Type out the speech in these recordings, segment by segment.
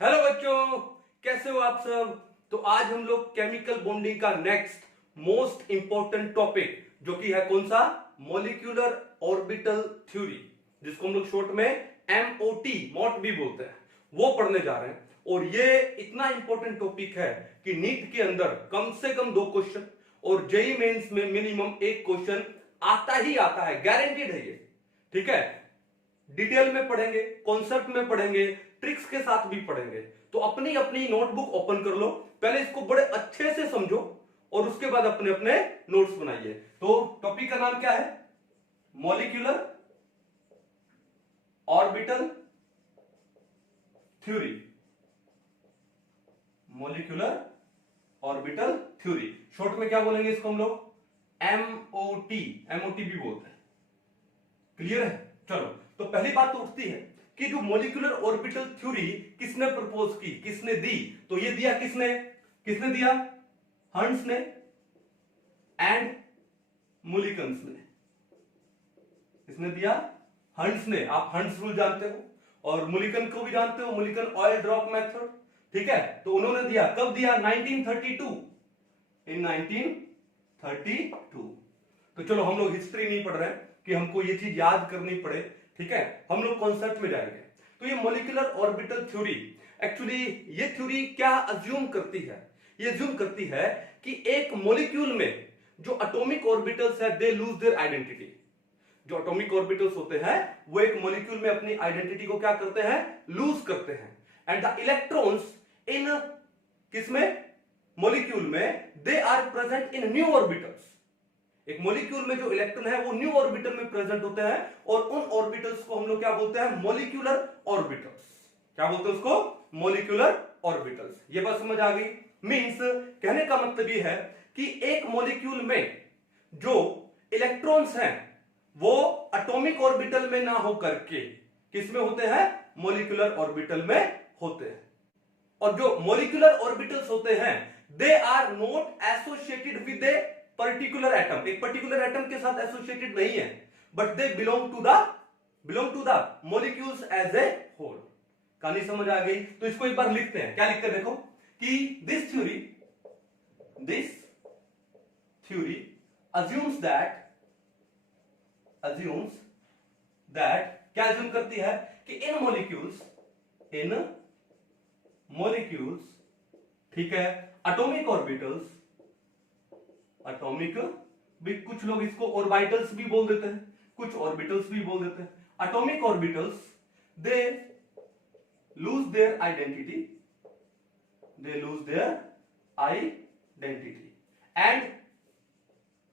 Hello बच्चों, कैसे हो आप सब। तो आज हम लोग केमिकल बॉन्डिंग का नेक्स्ट मोस्ट इंपॉर्टेंट टॉपिक जो कि है कौन सा, मॉलिक्यूलर ऑर्बिटल थ्योरी, जिसको हम लोग शॉर्ट में एमओटी मॉट भी बोलते हैं, वो पढ़ने जा रहे हैं। और ये इतना इंपॉर्टेंट टॉपिक है कि नीट के अंदर कम से कम 2 क्वेश्चन और जेई मेंस में मिनिमम 1 क्वेश्चन आता ही आता है, गारंटीड है ये। ठीक है, डिटेल में पढ़ेंगे, कॉन्सेप्ट में पढ़ेंगे, ट्रिक्स के साथ भी पढ़ेंगे। तो अपनी अपनी नोटबुक ओपन कर लो, पहले इसको बड़े अच्छे से समझो और उसके बाद अपने अपने नोट्स बनाइए। तो टॉपिक का नाम क्या है, molecular orbital theory. Molecular orbital theory, short में क्या बोलेंगे इसको हम लोग, एमओटी, एमओटी भी बोलते हैं। क्लियर है। चलो, तो पहली बात तो उठती है कि जो मॉलिक्यूलर ऑर्बिटल थ्योरी किसने प्रपोज की, किसने दी। तो ये दिया किसने, किसने दिया, हंस ने एंड मुलिकन्स ने। किसने दिया, हंस ने। आप हंस रूल जानते हो और मुलिकन को भी जानते हो, मुलिकन ऑयल ड्रॉप मेथड। ठीक है, तो उन्होंने दिया, कब दिया, 1932, इन 1932। तो चलो, हम लोग हिस्ट्री नहीं पढ़ रहे हैं कि हमको ये चीज याद करनी पड़े। ठीक है, हम लोग कॉन्सेप्ट में जाएंगे। तो ये मॉलिक्यूलर ऑर्बिटल थ्योरी, एक्चुअली ये थ्योरी क्या अज्यूम करती है, ये अज्यूम करती है कि एक मॉलिक्यूल में जो एटॉमिक ऑर्बिटल्स है दे लूज देयर आइडेंटिटी। जो एटॉमिक ऑर्बिटल्स होते हैं वो एक मॉलिक्यूल में अपनी आइडेंटिटी को क्या करते हैं, लूज करते हैं। एंड द इलेक्ट्रॉन्स इन किसमें, मॉलिक्यूल में, they are present in new orbitals. एक मॉलिक्यूल में जो इलेक्ट्रॉन है वो न्यू ऑर्बिटल में प्रेजेंट होते हैं और उन ऑर्बिटल्स को हम लोग क्या बोलते हैं, मॉलिक्यूलर ऑर्बिटल्स। क्या बोलते हैं उसको, मॉलिक्यूलर ऑर्बिटल्स। ये बात समझ आ गई। मींस कहने का मतलब ये है कि एक मॉलिक्यूल में जो इलेक्ट्रॉन्स हैं वो एटॉमिक ऑर्बिटल में ना हो करके किस में होते हैं, मॉलिक्यूलर ऑर्बिटल में होते हैं। और जो मॉलिक्यूलर ऑर्बिटल्स होते हैं they are not associated with a particular atom, एक पर्टिकुलर एटम के साथ एसोसिएटेड नहीं है, but they belong to the molecules as a whole. कहानी समझ आ गई। तो इसको एक बार लिखते हैं, क्या लिखते हैं देखो, कि दिस थ्योरी assumes that क्या assume करती है कि इन मॉलिक्यूल्स, ठीक है, एटॉमिक ऑर्बिटल्स, एटॉमिक भी, कुछ लोग इसको ऑर्बिटल्स भी बोल देते हैं, कुछ ऑर्बिटल्स भी बोल देते हैं। Atomic orbitals they lose their identity, and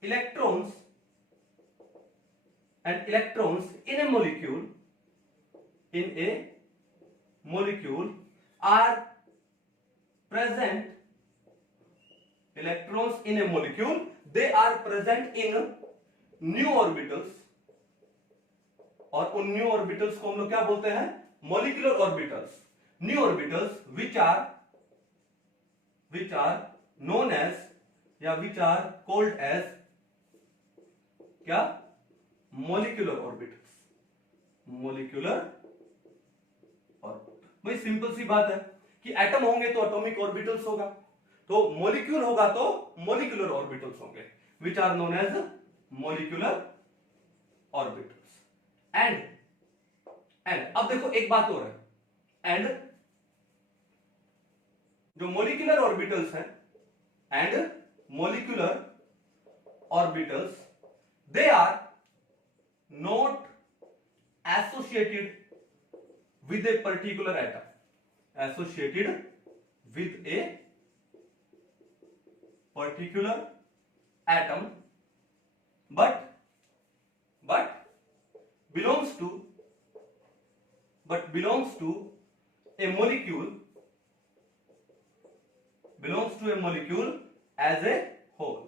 electrons in a molecule are present, electrons in a molecule they are present in new orbitals, और उन न्यू ऑर्बिटल्स को हम लोग क्या बोलते हैं, molecular orbitals. New orbitals which are known as या which are called as क्या, मॉलिक्यूलर ऑर्बिटल्स। मॉलिक्यूलर ऑर्बिटल, भाई सिंपल सी बात है कि एटम होंगे तो एटॉमिक ऑर्बिटल्स होगा, तो मॉलिक्यूल होगा तो मॉलिक्यूलर ऑर्बिटल्स होंगे, which are known as molecular orbitals. And अब देखो एक बात और है, एंड जो मॉलिक्यूलर ऑर्बिटल्स हैं, and molecular orbitals they are not associated with a particular atom, but belongs to a molecule as a whole।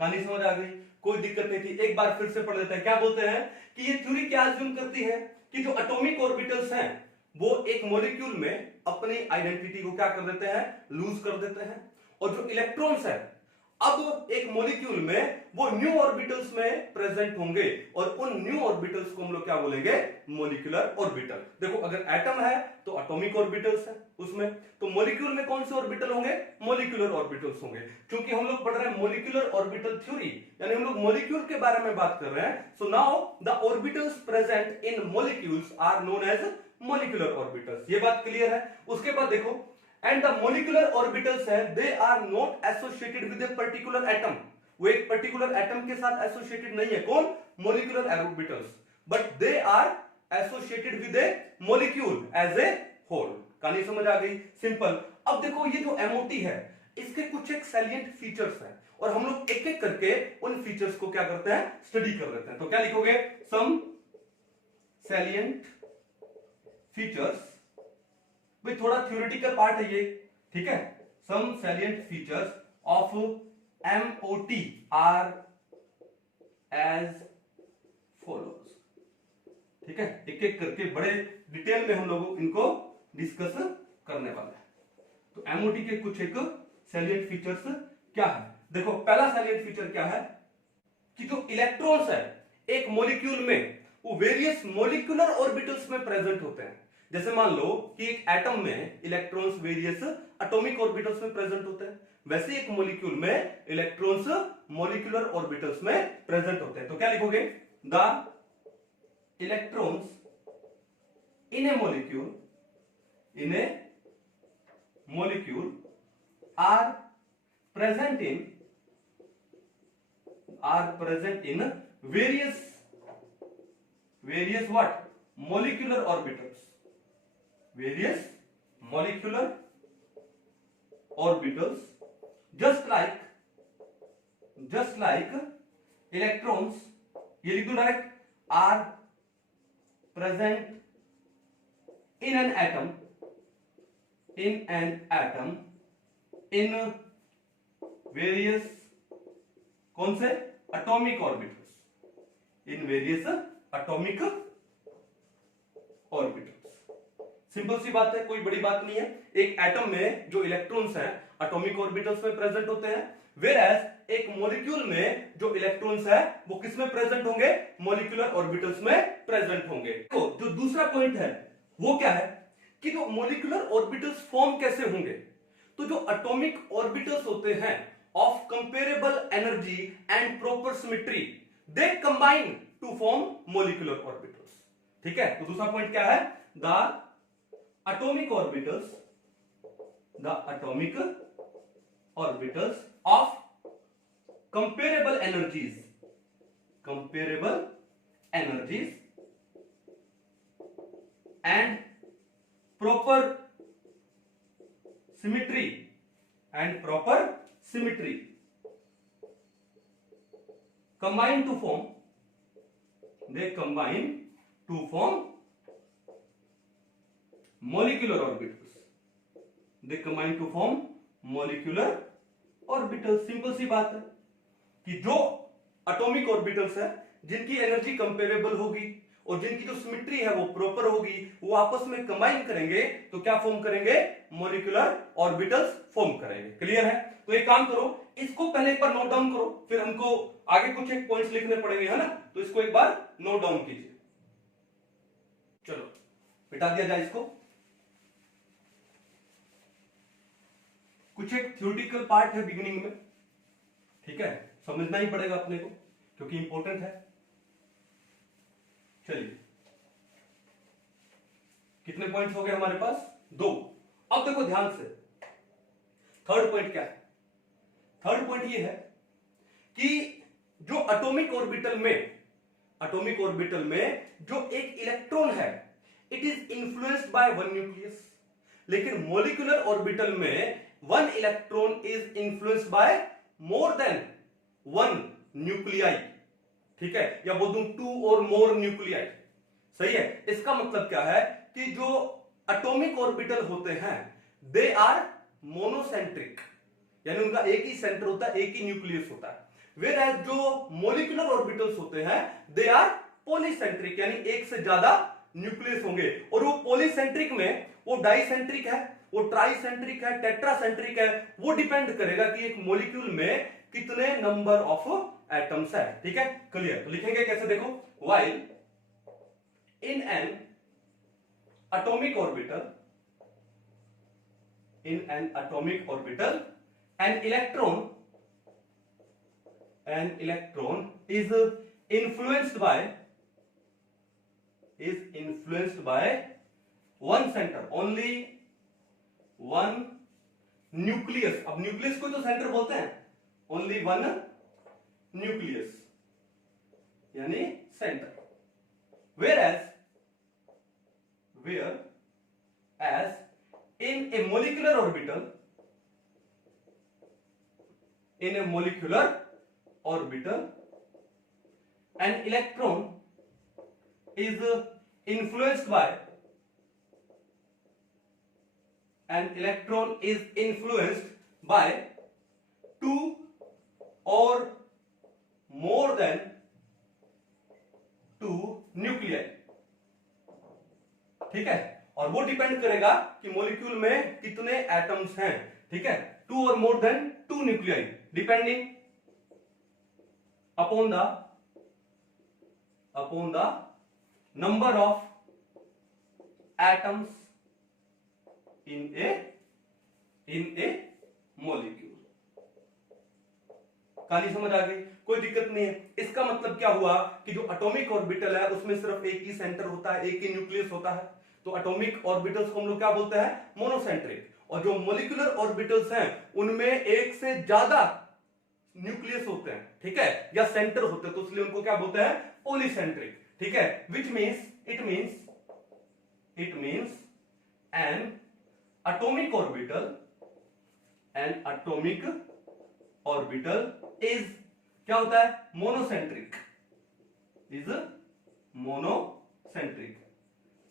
कहानी समझ आ गई, कोई दिक्कत नहीं थी। एक बार फिर से पढ़ लेते हैं। क्या बोलते हैं कि ये थ्योरी क्या अज्यूम करती है कि जो एटॉमिक ऑर्बिटल्स हैं वो एक मॉलिक्यूल में अपनी आइडेंटिटी को क्या कर देते हैं, लूज कर देते हैं, और जो इलेक्ट्रॉन्स है अब एक मॉलिक्यूल में वो न्यू ऑर्बिटल्स में प्रेजेंट होंगे और उन न्यू ऑर्बिटल्स को हम लोग क्या बोलेंगे, मॉलिक्यूलर ऑर्बिटल। देखो अगर एटम है तो एटॉमिक ऑर्बिटल्स है उसमें, तो मॉलिक्यूल में कौन से ऑर्बिटल होंगे, मॉलिक्यूलर ऑर्बिटल्स होंगे। क्योंकि हम लोग पढ़ रहे हैं मॉलिक्यूलर ऑर्बिटल थ्योरी, यानी हम लोग मॉलिक्यूल के बारे में बात कर रहे हैं। So now the orbitals present in molecules are known as molecular orbitals. ये बात क्लियर है। उसके बाद देखो, and the molecular orbitals है, they are not associated with a particular atom, वो एक particular atom के साथ associated नहीं है, कौन, molecular orbitals, but they are associated with a molecule as a whole। कहानी समझ आ गई, सिंपल। अब देखो ये जो MOT है इसके कुछ एक सैलिएंट फीचर्स हैं और हम लोग एक एक करके उन फीचर्स को क्या करते हैं, स्टडी कर लेते हैं। तो क्या लिखोगे, सम सैलिएंट फीचर्स, भाई थोड़ा थ्योरेटिकल पार्ट है ये, ठीक है। Some salient features of MOT are as follows, ठीक है। एक एक करके बड़े डिटेल में हम लोग इनको डिस्कस करने वाले हैं। तो MOT के कुछ एक सैलिएंट फीचर्स क्या है, देखो पहला सैलिएंट फीचर क्या है कि जो इलेक्ट्रॉन्स है एक मॉलिक्यूल में वो वेरियस मॉलिक्यूलर ऑर्बिटल्स में प्रेजेंट होते हैं। जैसे मान लो कि एक एटम में इलेक्ट्रॉन्स वेरियस एटॉमिक ऑर्बिटल्स में प्रेजेंट होते हैं, वैसे एक मॉलिक्यूल में इलेक्ट्रॉन्स मॉलिक्यूलर ऑर्बिटल्स में प्रेजेंट होते हैं। तो क्या लिखोगे, the electrons in a molecule are present in various what, molecular orbitals, various molecular orbitals, just like electrons, ये लिख दो direct, are present in an atom in various, कौन से, atomic orbitals, in various atomic orbitals। Simple सी बात है, कोई बड़ी बात नहीं है। एक एटम में जो इलेक्ट्रॉन्स हैं एटॉमिक ऑर्बिटल्स में प्रेजेंट होते हैं, वेयरएज एक मॉलिक्यूल में जो इलेक्ट्रॉन्स है वो किस में प्रेजेंट होंगे, मॉलिक्यूलर ऑर्बिटल्स में प्रेजेंट होंगे। तो जो दूसरा पॉइंट है वो क्या है कि जो मॉलिक्यूलर ऑर्बिटल्स फॉर्म कैसे होंगे, तो जो एटॉमिक ऑर्बिटल्स होते हैं of comparable energy and proper symmetry, they combine to form molecular orbitals, ठीक है। तो दूसरा पॉइंट क्या है, the atomic orbitals of comparable energies and proper symmetry combine to form molecular orbitals, they combine to form molecular orbitals। Simple सी बात है कि जो एटॉमिक ऑर्बिटल्स है जिनकी एनर्जी कंपेरेबल होगी और जिनकी जो सिमेट्री है वो प्रॉपर होगी, वो आपस में कंबाइन करेंगे तो क्या फॉर्म करेंगे, मॉलिक्यूलर ऑर्बिटल्स फॉर्म करेंगे। क्लियर है। तो एक काम करो, इसको पहले एक बार नोट डाउन करो, फिर हमको आगे कुछ एक पॉइंट्स लिखने पड़ेंगे, है ना। तो इसको एक बार नोट डाउन कीजिए। चलो मिटा दिया जाए इसको। कुछ एक थ्योरेटिकल पार्ट है बिगिनिंग में, ठीक है, समझना ही पड़ेगा अपने को क्योंकि इंपॉर्टेंट है। चलिए, कितने पॉइंट्स हो गए हमारे पास, 2। अब देखो ध्यान से, थर्ड पॉइंट क्या है। थर्ड पॉइंट ये है कि जो एटॉमिक ऑर्बिटल में जो एक इलेक्ट्रॉन है, it is influenced by one nucleus, लेकिन मॉलिक्यूलर ऑर्बिटल में one electron is influenced by more than one nuclei, ठीक है, या बोल दूं 2 और मोर न्यूक्लियाई। सही है। इसका मतलब क्या है कि जो एटॉमिक ऑर्बिटल होते हैं दे आर मोनोसेंट्रिक, यानी उनका एक ही सेंटर होता है, एक ही न्यूक्लियस होता है। वेयर जो मॉलिक्यूलर ऑर्बिटल्स होते हैं दे आर पॉलीसेंट्रिक, यानी एक से ज्यादा न्यूक्लियस होंगे। और वो पॉलीसेंट्रिक में वो डाइसेंट्रिक है, वो ट्राइसेंट्रिक है, टेट्रासेंट्रिक है, वो डिपेंड करेगा कि एक मॉलिक्यूल में कितने नंबर ऑफ एटम्स है। ठीक है, क्लियर। तो लिखेंगे कैसे, देखो, while in an atomic orbital, in an atomic orbital, an electron is influenced by one center, only one nucleus. अब न्यूक्लियस को तो सेंटर बोलते हैं, only one nucleus यानी centre, whereas in a molecular orbital, an electron is influenced by two or more than two nuclei। ठीक है, और वो डिपेंड करेगा कि मॉलिक्यूल में कितने एटम्स हैं। ठीक है, टू और more than two nuclei, depending upon the number of atoms in a molecule. कहानी समझ आ गई, कोई दिक्कत नहीं है। इसका मतलब क्या हुआ कि जो एटॉमिक ऑर्बिटल है उसमें सिर्फ एक ही सेंटर होता है, एक ही न्यूक्लियस होता है। तो एटॉमिक ऑर्बिटल्स को हम लोग क्या बोलते हैं, मोनोसेंट्रिक। और जो मॉलिक्यूलर ऑर्बिटल्स हैं उनमें एक से ज्यादा न्यूक्लियस होते हैं, ठीक है, या सेंटर होते हैं, तो इसलिए उनको क्या बोलते हैं, पॉलीसेंट्रिक। ठीक है, which means it means N atomic orbital is क्या होता है, मोनोसेंट्रिक,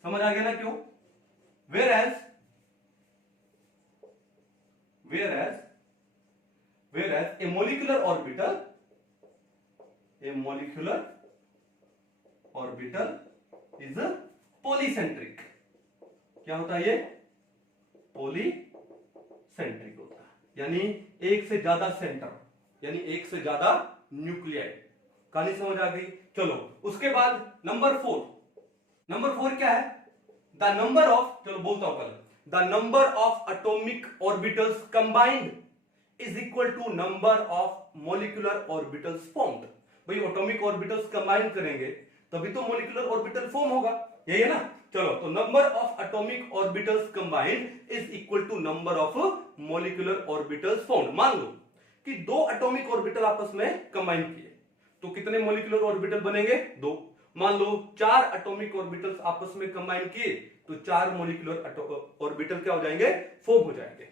समझ आ गया ना क्यों। whereas a molecular orbital is polycentric। क्या होता है ये, पॉलीसेंट्रिक होता है, यानी एक से ज्यादा सेंटर, यानी एक से ज्यादा न्यूक्लियाई। कहानी समझ आ गई। चलो उसके बाद नंबर 4 क्या है, द नंबर ऑफ, चलो बोलता हूं पहले, the number of atomic orbitals combined is equal to number of molecular orbitals formed. भाई एटॉमिक ऑर्बिटल्स कंबाइन करेंगे तभी तो मॉलिक्यूलर ऑर्बिटल फॉर्म होगा, यही है ना। चलो, तो number of atomic orbitals combined is equal to number of molecular orbitals formed. मान लो कि दो एटॉमिक ऑर्बिटल आपस में कंबाइन किए तो कितने मॉलिक्यूलर ऑर्बिटल बनेंगे, 2। मान लो 4 एटॉमिक ऑर्बिटल्स आपस में कंबाइन किए तो 4 मॉलिक्यूलर ऑर्बिटल क्या हो जाएंगे, फॉर्म हो जाएंगे।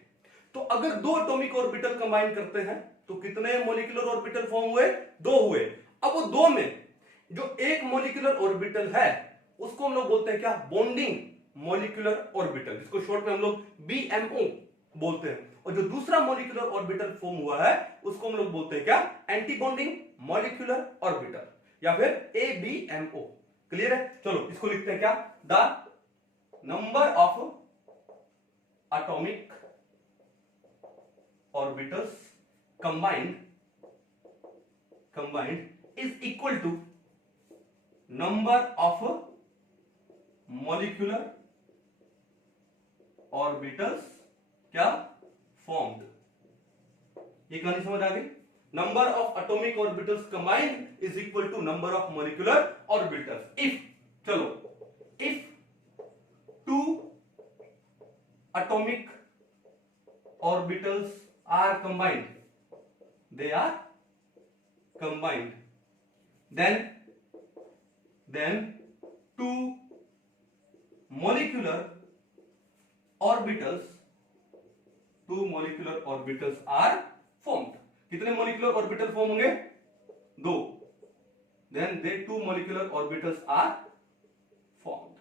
तो अगर 2 एटॉमिक ऑर्बिटल कंबाइन करते हैं तो कितने मॉलिक्यूलर ऑर्बिटल फॉर्म हुए, 2 हुए। अब वो 2 में जो एक मॉलिक्यूलर ऑर्बिटल है उसको हम लोग बोलते हैं क्या, बॉन्डिंग मॉलिक्यूलर ऑर्बिटल, जिसको शॉर्ट में हम लोग BMO बोलते हैं। और जो दूसरा मॉलिक्यूलर ऑर्बिटल फॉर्म हुआ है उसको हम लोग बोलते हैं क्या, एंटी बॉन्डिंग मॉलिक्यूलर ऑर्बिटल, या फिर ABMO। क्लियर है। चलो इसको लिखते हैं क्या, the number of atomic orbitals combined is equal to number of molecular orbitals क्या, फॉर्म्ड। ये कहानी समझ आ गई। Number of atomic orbitals combined is equal to number of molecular orbitals if, चलो, if 2 atomic orbitals are combined, they are combined, then 2 molecular orbitals are formed। कितने molecular orbital form होंगे, 2। then they 2 molecular orbitals are formed।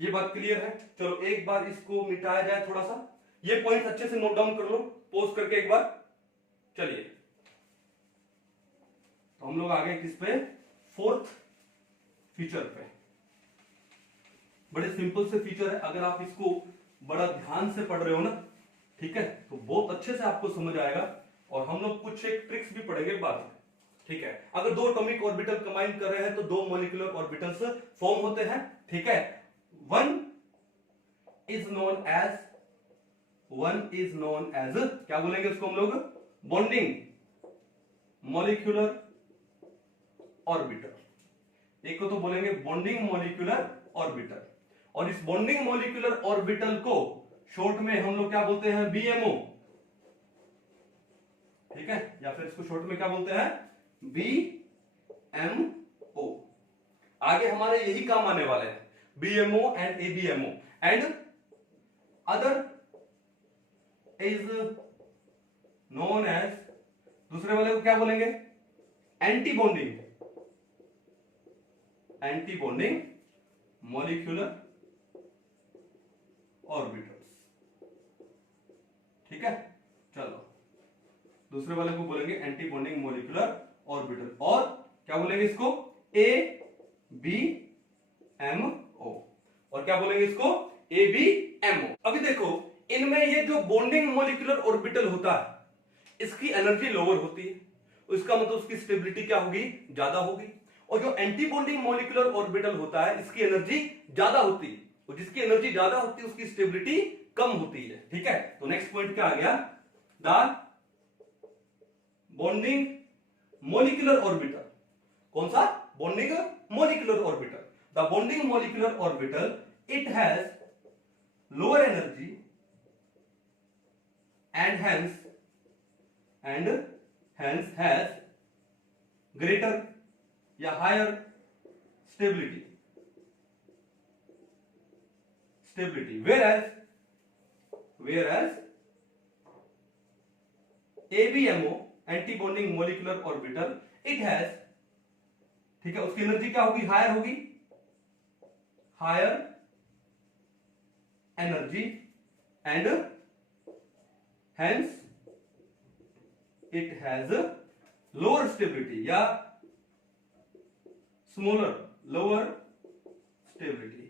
ये बात clear है। चलो एक बार इसको मिटाया जाए थोड़ा सा, ये पॉइंट अच्छे से नोट डाउन कर लो, पोस्ट करके एक बार। चलिए तो हम लोग आ गए किस पे, 4th फीचर पे। बड़े सिंपल से फीचर है, अगर आप इसको बड़ा ध्यान से पढ़ रहे हो ना, ठीक है, तो बहुत अच्छे से आपको समझ आएगा और हम लोग कुछ एक ट्रिक्स भी पढ़ेंगे बाद में, ठीक है। अगर दो एटॉमिक ऑर्बिटल कंबाइन कर रहे हैं तो दो मॉलिक्यूलर ऑर्बिटल्स फॉर्म होते हैं, ठीक है। वन इज नोन एज क्या बोलेंगे उसको हम लोग, बॉन्डिंग मॉलिक्यूलर ऑर्बिटल। एक को तो बोलेंगे बॉन्डिंग मॉलिक्यूलर ऑर्बिटल, और इस बॉन्डिंग मॉलिक्यूलर ऑर्बिटल को शॉर्ट में हम लोग क्या बोलते हैं, बीएमओ, ठीक है, या फिर इसको शॉर्ट में क्या बोलते हैं, बीएमओ। आगे हमारे यही काम आने वाले हैं, BMO and ABMO, and other is known as, दूसरे वाले को क्या बोलेंगे, एंटी बॉन्डिंग मॉलिक्यूलर ऑर्बिटल्स, ठीक है। चलो दूसरे वाले को बोलेंगे एंटी बॉन्डिंग मॉलिक्यूलर ऑर्बिटल, और क्या बोलेंगे इसको, ए बी एम ओ, और क्या बोलेंगे इसको, ए बी एम ओ। अभी देखो इनमें ये जो बॉन्डिंग मॉलिक्यूलर ऑर्बिटल होता है इसकी एनर्जी लोअर होती है, इसका मतलब उसकी स्टेबिलिटी क्या होगी, ज्यादा होगी। और जो एंटी बॉन्डिंग मॉलिक्यूलर ऑर्बिटल होता है इसकी एनर्जी ज्यादा होती है, और जिसकी एनर्जी ज्यादा होती है उसकी स्टेबिलिटी कम होती है, ठीक है। तो नेक्स्ट पॉइंट क्या आ गया, द बॉन्डिंग मॉलिक्यूलर ऑर्बिटल, कौन सा, bonding molecular orbital, the bonding molecular orbital it has lower energy and hence has greater या higher stability, whereas ABMO anti bonding molecular orbital it has, ठीक है, उसकी energy क्या होगी, higher energy and hence it has a lower stability या lower stability,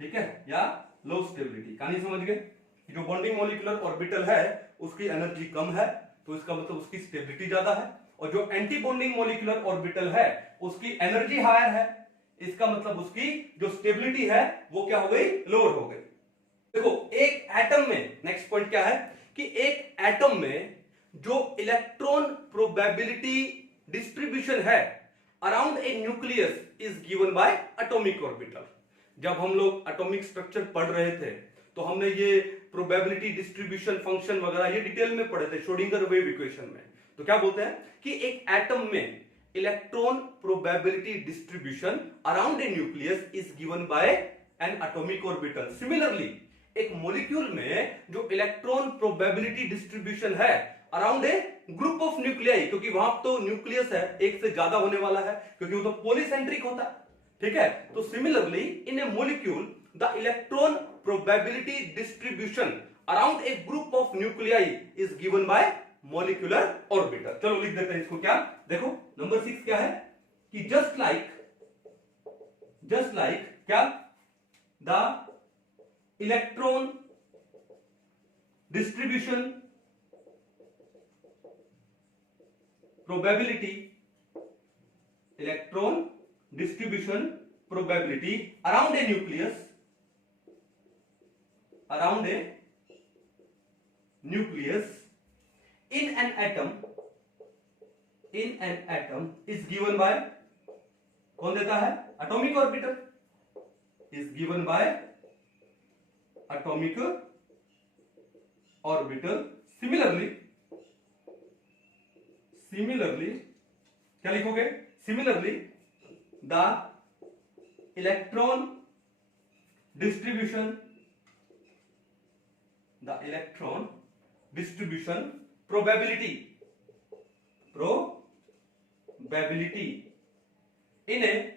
ठीक है, या लो स्टेबिलिटी। कहानी समझ गए, जो बॉन्डिंग मॉलिक्यूलर ऑर्बिटल है उसकी एनर्जी कम है तो इसका मतलब उसकी स्टेबिलिटी ज्यादा है, और जो एंटी बॉन्डिंग मॉलिक्यूलर ऑर्बिटल है उसकी एनर्जी हायर है, इसका मतलब उसकी जो स्टेबिलिटी है वो क्या हो गई, लोअर हो गई। देखो एक एटम में, नेक्स्ट पॉइंट क्या है कि एक एटम में जो इलेक्ट्रॉन प्रोबेबिलिटी डिस्ट्रीब्यूशन है around a nucleus is given by atomic orbital. जब हम लोग एटॉमिक स्ट्रक्चर पढ़ रहे थे तो हमने ये प्रोबेबिलिटी डिस्ट्रीब्यूशन फंक्शन वगैरह ये डिटेल में पढ़े थे श्रोडिंगर वेव इक्वेशन में। तो क्या बोलते हैं कि एक एटम में electron probability distribution around a nucleus is given by N atomic orbital. Similarly एक मॉलिक्यूल में जो इलेक्ट्रॉन प्रोबेबिलिटी डिस्ट्रीब्यूशन है around a group of nuclei, क्योंकि वहां तो न्यूक्लियस है, एक से ज्यादा होने वाला है क्योंकि वो तो पॉलीसेंट्रिक होता है, ठीक है। तो similarly in a molecule the electron probability distribution around a group of nuclei is given by molecular orbital. चलो लिख देते हैं इसको, क्या देखो नंबर 6 क्या है कि जस्ट लाइक क्या, the electron distribution probability, electron distribution probability around a nucleus in an atom is given by, कौन देता है, atomic orbital, is given by atomic orbital। Similarly क्या लिखोगे, similarly the electron distribution probability in a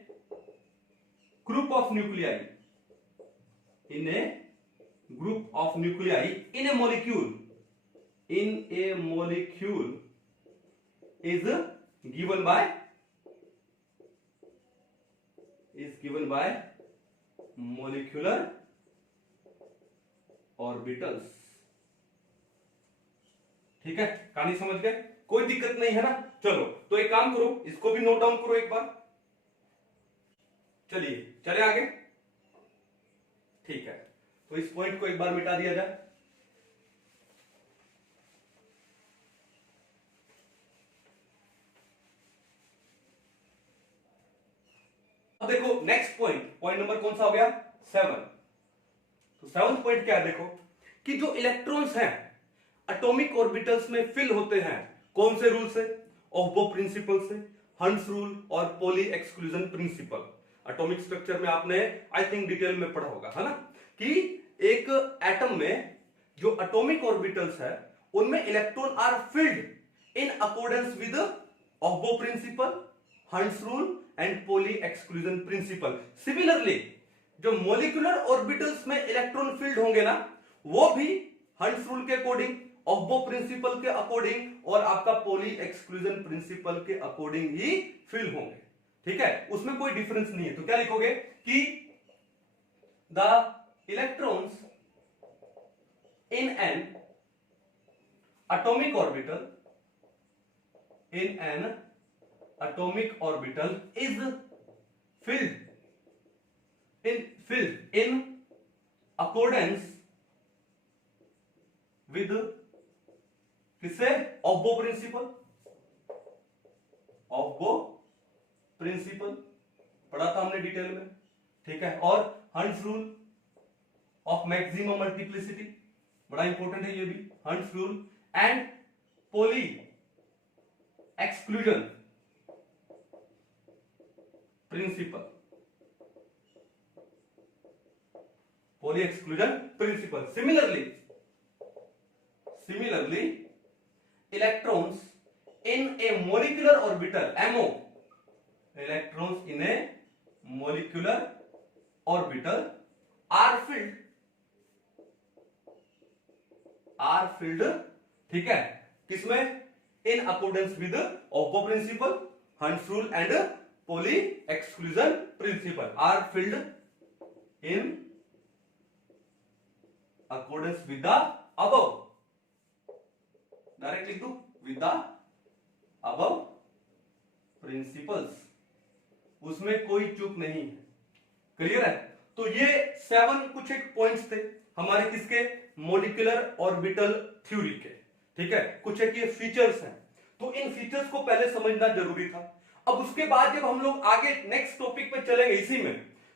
group of nuclei in a molecule is given by molecular orbitals, ठीक है, कहानी समझ गए, कोई दिक्कत नहीं है ना। चलो तो एक काम करो, इसको भी नोट डाउन करो एक बार। चलिए चले आगे। ठीक है, तो इस पॉइंट को एक बार मिटा दिया जाए। अब देखो नेक्स्ट पॉइंट, पॉइंट नंबर कौन सा हो गया, 7। तो 7th पॉइंट क्या है, देखो कि जो इलेक्ट्रॉन्स हैं एटॉमिक ऑर्बिटल्स में फिल होते हैं, कौन से रूल से, ऑफ प्रिंसिपल से, हंस रूल और poly exclusion principal. Atomic structure में आपने आई थिंक डिटेल में पढ़ा होगा, है ना, कि एक एटम में जो एटॉमिक ऑर्बिटल्स है उनमें electron are filled in accordance with of principle, Hund's rule and Pauli exclusion principle. Similarly जो मॉलिक्यूलर ऑर्बिटल्स में इलेक्ट्रॉन फील्ड होंगे ना, वो भी हंस रूल के अकॉर्डिंग, ऑफ प्रिंसिपल के अकॉर्डिंग और आपका पॉली एक्सक्लूजन प्रिंसिपल के अकॉर्डिंग ही फील्ड होंगे। ठीक है, उसमें कोई डिफरेंस नहीं है। तो क्या लिखोगे कि the electrons in an atomic orbital is filled in accordance with किससे, ऑफ प्रिंसिपल पढ़ा था हमने डिटेल में। ठीक है, और Hund's rule of maximum multiplicity, बड़ा इंपॉर्टेंट है ये भी, Hund's rule and Pauli exclusion principle, Pauli exclusion principle. Similarly electrons in a molecular orbital MO, electrons in a molecular orbital are filled, ठीक है, किसमें, in accordance with of principle, Hund's rule and Pauli exclusion principle, are filled in accordance with the above, direct लिख दो, with the above principles, उसमें कोई चूक नहीं है। क्लियर है। तो ये 7 कुछ एक पॉइंट्स थे हमारे किसके, मॉलिक्यूलर ऑर्बिटल थ्योरी के। ठीक है, कुछ एक ये फीचर्स हैं, तो इन फीचर्स को पहले समझना जरूरी था। अब उसके बाद जब हम लोग आगे नेक्स्ट टॉपिक पे चलेंगे इसी में,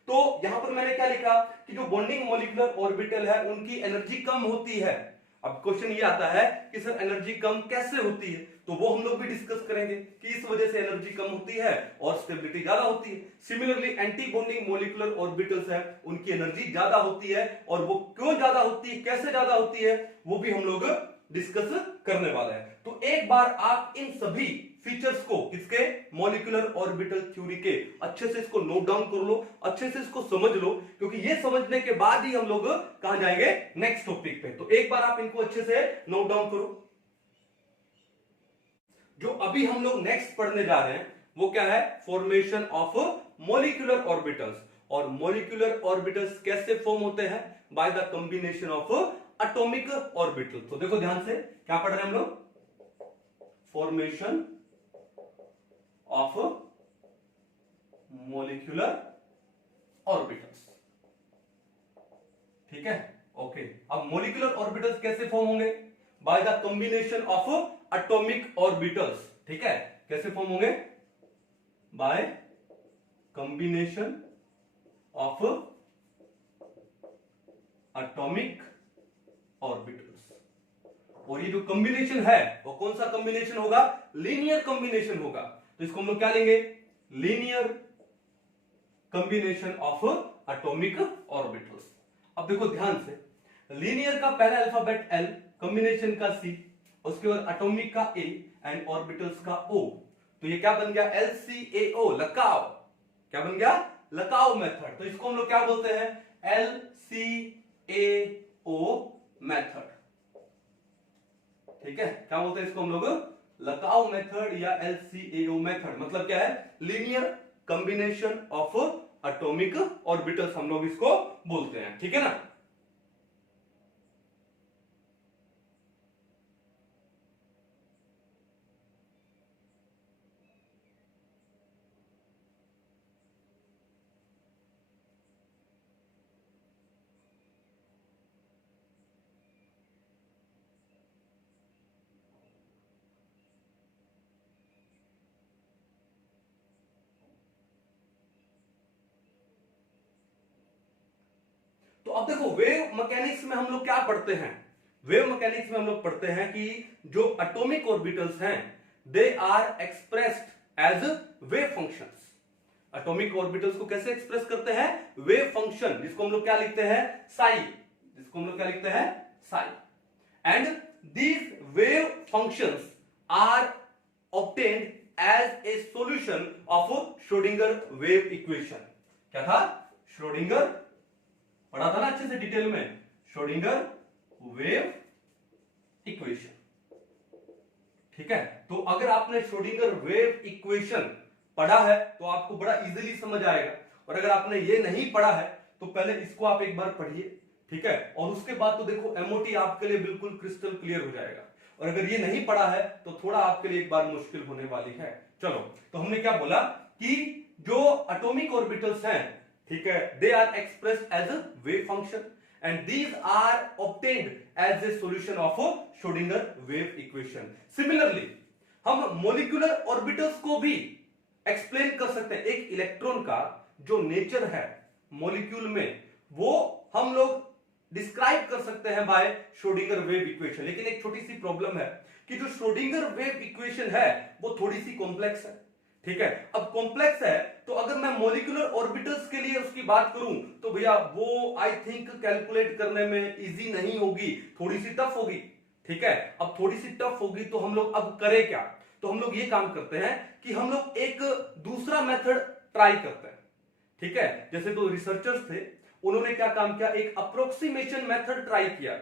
तो यहां पर मैंने क्या लिखा कि जो बॉन्डिंग मॉलिक्यूलर ऑर्बिटल है उनकी एनर्जी कम होती है। अब क्वेश्चन ये आता है कि सर एनर्जी कम कैसे होती है, तो वो हम लोग भी डिस्कस करेंगे कि इस वजह से एनर्जी कम होती है और स्टेबिलिटी ज्यादा होती है। Similarly anti bonding molecular orbitals है, उनकी एनर्जी ज्यादा होती है, और वो क्यों ज्यादा होती है, कैसे ज्यादा होती है, वो भी हम लोग डिस्कस करने वाले हैं। तो एक बार आप इन सभी फीचर्स को किसके, मॉलिक्यूलर ऑर्बिटल थ्योरी के, अच्छे से इसको नोट डाउन कर लो, अच्छे से इसको समझ लो, क्योंकि ये समझने के बाद ही हम लोग कहां जाएंगे, नेक्स्ट टॉपिक पे। तो एक बार आप इनको अच्छे से नोट डाउन करो। जो अभी हम लोग नेक्स्ट पढ़ने जा रहे हैं वो क्या है, फॉर्मेशन ऑफ मॉलिक्यूलर ऑर्बिटल्स। और मॉलिक्यूलर ऑर्बिटल्स कैसे फॉर्म होते हैं, by the combination of atomic orbital. तो देखो ध्यान से क्या पढ़ रहे हैं हम लोग, फॉर्मेशन ऑफ मॉलिक्यूलर ऑर्बिटल्स। ठीक है, ओके। अब मॉलिक्यूलर ऑर्बिटल्स कैसे फॉर्म होंगे, by the combination of atomic orbitals. ठीक है, कैसे फॉर्म होंगे, bye combination of atomic orbitals. और ये जो कॉम्बिनेशन है वो कौन सा कॉम्बिनेशन होगा, लीनियर कॉम्बिनेशन होगा। तो इसको हम लोग क्या लेंगे, linear combination of atomic orbitals. अब देखो ध्यान से, लीनियर का पहला अल्फाबेट L, कॉम्बिनेशन का C, उसके बाद एटॉमिक का A एंड ऑर्बिटल्स का O। तो ये क्या बन गया, LCAO, लकाव। क्या बन गया, लकाव मेथड। तो इसको हम लोग क्या बोलते हैं, LCAO मेथड। ठीक है, क्या बोलते हैं इसको हम लोग, लकाव मेथड या LCAO मेथड। मतलब क्या है, linear combination of atomic orbitals हम लोग इसको बोलते हैं। ठीक है ना। तो अब देखो वेव मैकेनिक्स में हम लोग क्या पढ़ते हैं, वेव मैकेनिक्स में हम लोग पढ़ते हैं कि जो एटॉमिक ऑर्बिटल्स हैं they are expressed as wave functions. Atomic orbitals को कैसे एक्सप्रेस करते हैं, वेव फंक्शन, जिसको हम लोग क्या लिखते हैं, साई, जिसको हम लोग क्या लिखते हैं, psi. And these wave functions are obtained as a solution of Schrodinger wave equation. क्या था, श्रोडिंगर, पढ़ा था ना अच्छे से डिटेल में, श्रोडिंगर वेव इक्वेशन। ठीक है, तो अगर आपने श्रोडिंगर वेव इक्वेशन पढ़ा है तो आपको बड़ा इजीली समझ आएगा, और अगर आपने ये नहीं पढ़ा है तो पहले इसको आप एक बार पढ़िए, ठीक है, और उसके बाद तो देखो एमओटी आपके लिए बिल्कुल क्रिस्टल क्लियर हो जाएगा। और अगर ये नहीं पढ़ा है तो थोड़ा आपके लिए एक बार मुश्किल होने वाली है। चलो, तो हमने क्या बोला कि जो एटॉमिक ऑर्बिटल्स हैं, ठीक है, they are expressed as a wave function and these are obtained as a solution of Schrodinger wave equation. Similarly हम मॉलिक्यूलर ऑर्बिटल्स को भी एक्सप्लेन कर सकते हैं। एक इलेक्ट्रॉन का जो नेचर है मॉलिक्यूल में वो हम लोग डिस्क्राइब कर सकते हैं बाय श्रोडिंगर वेव इक्वेशन। लेकिन एक छोटी सी प्रॉब्लम है कि जो श्रोडिंगर वेव इक्वेशन है वो थोड़ी सी कॉम्प्लेक्स है, ठीक है। अब कॉम्प्लेक्स है तो अगर मैं मॉलिक्यूलर ऑर्बिटल्स के लिए उसकी बात करूं तो भैया वो आई थिंक कैलकुलेट करने में इजी नहीं होगी, थोड़ी सी टफ होगी, ठीक है। अब थोड़ी सी टफ होगी तो हम लोग अब करें क्या, तो हम लोग ये काम करते हैं कि हम लोग एक दूसरा मेथड ट्राई करते हैं, ठीक है। जैसे तो रिसर्चर्स थे, उन्होंने क्या काम किया, एक अप्रोक्सीमेशन मेथड ट्राई किया,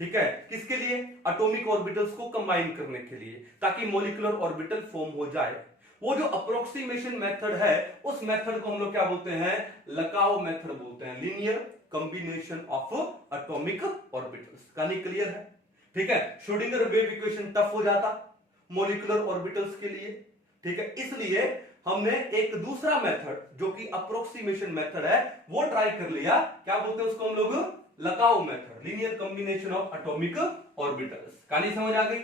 ठीक है, किसके लिए, एटॉमिक ऑर्बिटल्स को कंबाइन करने के लिए, ताकि मॉलिक्यूलर ऑर्बिटल फॉर्म हो जाए। वो जो अप्रोक्सीमेशन मेथड है उस मेथड को हम लोग क्या बोलते हैं, लकाओ मेथड बोलते हैं, linear combination of atomic orbitals. कहानी क्लियर है, ठीक है। श्रोडिंगर वेव इक्वेशन टफ हो जाता मॉलिक्यूलर ऑर्बिटल्स के लिए, ठीक है, इसलिए हमने एक दूसरा मेथड जो कि अप्रोक्सीमेशन मेथड है वो ट्राई कर लिया। क्या बोलते हैं उसको हम लोग, LCAO method, linear combination of atomic orbitals. कहानी समझ आ गई।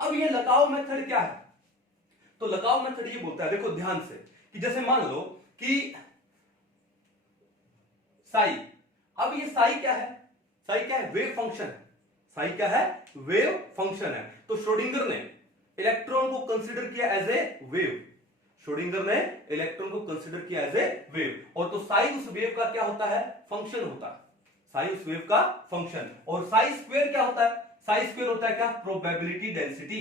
अब ये लकाओ मेथड क्या है, तो लकाओ मेथड ये बोलता है, देखो ध्यान से, कि जैसे मान लो कि साई, अब ये साई क्या है, साई क्या है, वेव फंक्शन है। साई क्या है, वेव फंक्शन है। तो श्रोडिंगर ने इलेक्ट्रॉन को कंसीडर किया एज ए वेव, श्रोडिंगर ने इलेक्ट्रॉन को कंसीडर किया एज ए वेव, और तो साई उस वेव का क्या होता है, फंक्शन होता है, साई उस वेव का फंक्शन। और साई स्क्वायर क्या होता है, साई स्क्वायर होता है क्या, प्रोबेबिलिटी डेंसिटी।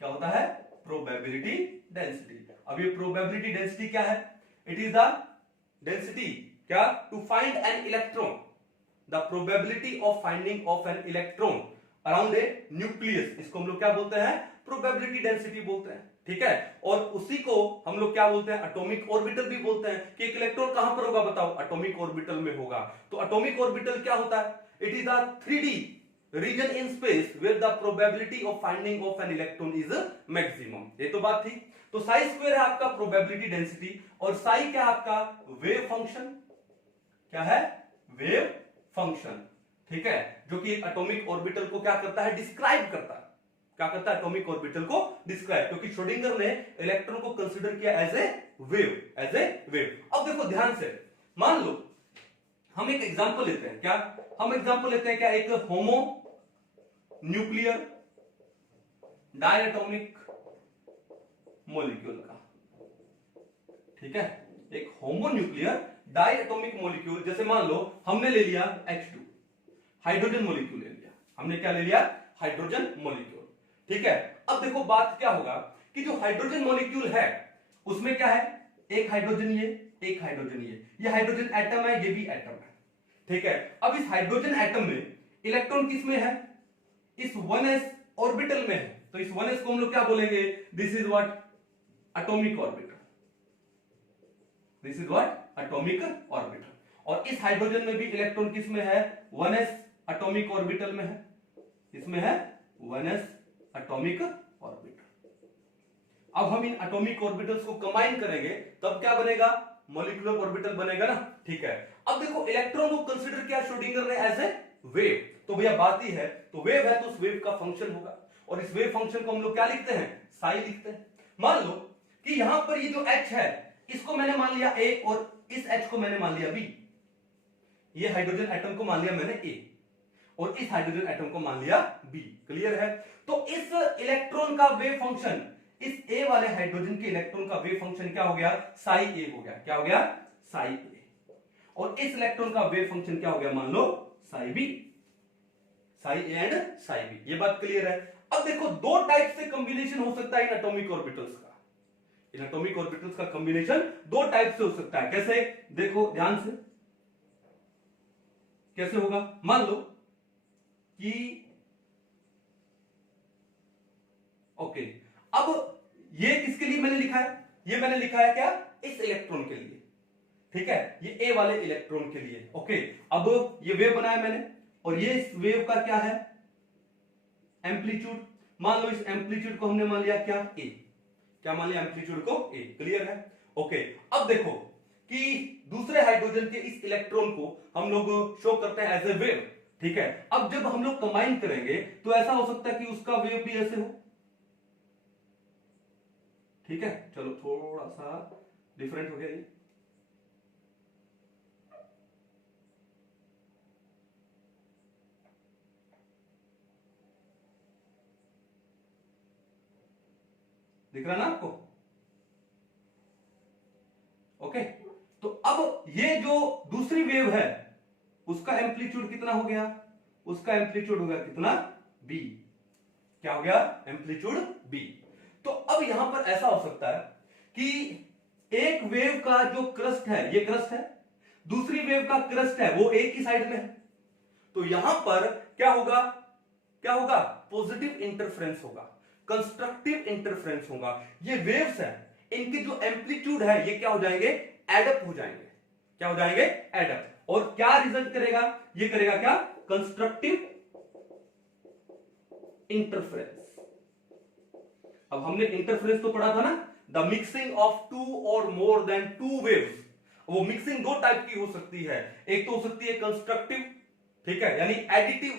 क्या होता है, प्रोबेबिलिटी डेंसिटी। अब ये प्रोबेबिलिटी डेंसिटी क्या है, इट इज द डेंसिटी क्या, to find an electron, the probability of finding of an electron around a nucleus, इसको हम लोग क्या बोलते हैं, प्रोबेबिलिटी डेंसिटी बोलते हैं, ठीक है। और उसी को हम लोग क्या बोलते हैं, एटॉमिक ऑर्बिटल भी बोलते हैं, कि एक इलेक्ट्रॉन कहां पर होगा बताओ, एटॉमिक ऑर्बिटल में होगा। तो एटॉमिक ऑर्बिटल क्या होता है, it is the 3D region in space where the probability of finding of an electron is maximum. ये तो बात थी। तो साई स्क्वायर है आपका प्रोबेबिलिटी डेंसिटी, और साई क्या आपका वेव फंक्शन, क्या है, वेव फंक्शन, ठीक है, जो कि एटॉमिक ऑर्बिटल को क्या करता है, डिस्क्राइब करता है। क्या करता है, एटॉमिक ऑर्बिटल को डिस्क्राइब, क्योंकि श्रोडिंगर ने इलेक्ट्रॉन को कंसीडर किया as a wave, as a wave. अब देखो ध्यान से, मान लो हम एक एग्जांपल लेते हैं, क्या हम एग्जांपल लेते हैं, क्या, एक होमो न्यूक्लियर डायटोमिक मॉलिक्यूल का, ठीक है, एक होमो न्यूक्लियर डायटोमिक मॉलिक्यूल। जैसे मान लो हमने ले लिया H2, हाइड्रोजन मॉलिक्यूल ले लिया, हमने क्या ले लिया, हाइड्रोजन मॉलिक्यूल, ठीक है। अब देखो बात क्या होगा कि जो हाइड्रोजन मॉलिक्यूल है उसमें क्या है, एक हाइड्रोजन ये, एक हाइड्रोजन ये हाइड्रोजन एटम है, ये भी एटम है, ठीक है। अब इस हाइड्रोजन एटम में इलेक्ट्रॉन किस में है, इस 1s ऑर्बिटल में है। तो इस 1s को हम लोग क्या बोलेंगे, this is what, atomic orbital, this is what, atomic orbital. और इस हाइड्रोजन में भी इलेक्ट्रॉन किस में है, 1s एटॉमिक ऑर्बिटल में है, इसमें है 1s एटॉमिक ऑर्बिटल। अब हम इन एटॉमिक ऑर्बिटल्स को कंबाइन करेंगे तब क्या बनेगा, मॉलिक्यूलर ऑर्बिटल बनेगा ना, ठीक है। अब देखो इलेक्ट्रॉन को कंसीडर किया श्रोडिंगर ने एज ए वेव, तो भैया बात ही है, तो वेव है तो उस वेव का फंक्शन होगा, और इस वेव फंक्शन को हम लोग क्या लिखते हैं, साई लिखते हैं। मान लो कि यहां पर ये जो H है इसको मैंने मान लिया A और इस H को मैंने मान लिया B, ये हाइड्रोजन एटम को मान लिया मैंने ए और इस हाइड्रोजन एटम को मान लिया बी। क्लियर है? तो इस इलेक्ट्रॉन का वेव फंक्शन, इस ए वाले हाइड्रोजन के इलेक्ट्रॉन का वेव फंक्शन क्या हो गया? साई ए हो गया। क्या हो गया? साई ए। और इस इलेक्ट्रॉन का वेव फंक्शन क्या हो गया? मान लो psi B. Psi A and psi B. ये बात क्लियर है? अब देखो दो टाइप से कॉम्बिनेशन हो सकता है इन एटॉमिक ऑर्बिटल्स का। इन एटॉमिक ऑर्बिटल्स का कॉम्बिनेशन दो टाइप से हो सकता है। कैसे? देखो ध्यान से, कैसे होगा? मान लो कि ओके, अब ये किसके लिए मैंने लिखा है? ये मैंने लिखा है क्या? इस इलेक्ट्रॉन के लिए। ठीक है, ये ए वाले इलेक्ट्रॉन के लिए। ओके, अब ये वेव बनाया मैंने और ये इस वेव का क्या है? एम्पलीट्यूड। मान लो इस एम्पलीट्यूड को हमने मान लिया क्या? ए। क्या मान लिया? एम्पलीट्यूड को ए। क्लियर है? ओके, अब देखो कि दूसरे हाइड्रोजन के इस इलेक्ट्रॉन को हम लोग शो करते हैं एज ए वेव। ठीक है, अब जब हम लोग कंबाइन करेंगे तो ऐसा हो सकता है कि उसका वेव भी ऐसे हो। ठीक है, चलो थोड़ा सा डिफरेंट हो गया ये। दिख रहा ना आपको? ओके, तो अब ये जो दूसरी वेव है उसका एम्पलीट्यूड कितना हो गया? उसका एम्पलीट्यूड हो गया कितना? बी। क्या हो गया? Amplitude B. तो अब यहां पर ऐसा हो सकता है कि एक वेव का जो क्रस्ट है, ये क्रस्ट है, दूसरी वेव का क्रस्ट है वो एक ही साइड में है। तो यहां पर क्या होगा? क्या होगा? पॉजिटिव इंटरफ्रेंस होगा, कंस्ट्रक्टिव इंटरफ्रेंस होगा। ये वेव्स है, इनकी जो एम्पलीट्यूड है ये क्या हो जाएंगे? एडअप हो जाएंगे। क्या हो जाएंगे? एडअप। और क्या रिजल्ट करेगा? ये करेगा क्या? Constructive interference. अब हमने इंटरफ्रेंस तो पढ़ा था ना, द मिक्सिंग ऑफ टू और मोर देन टू वेव्स। वो मिक्सिंग दो टाइप की हो सकती है। एक तो हो सकती है कंस्ट्रक्टिव, ठीक है, यानी एडिटिव,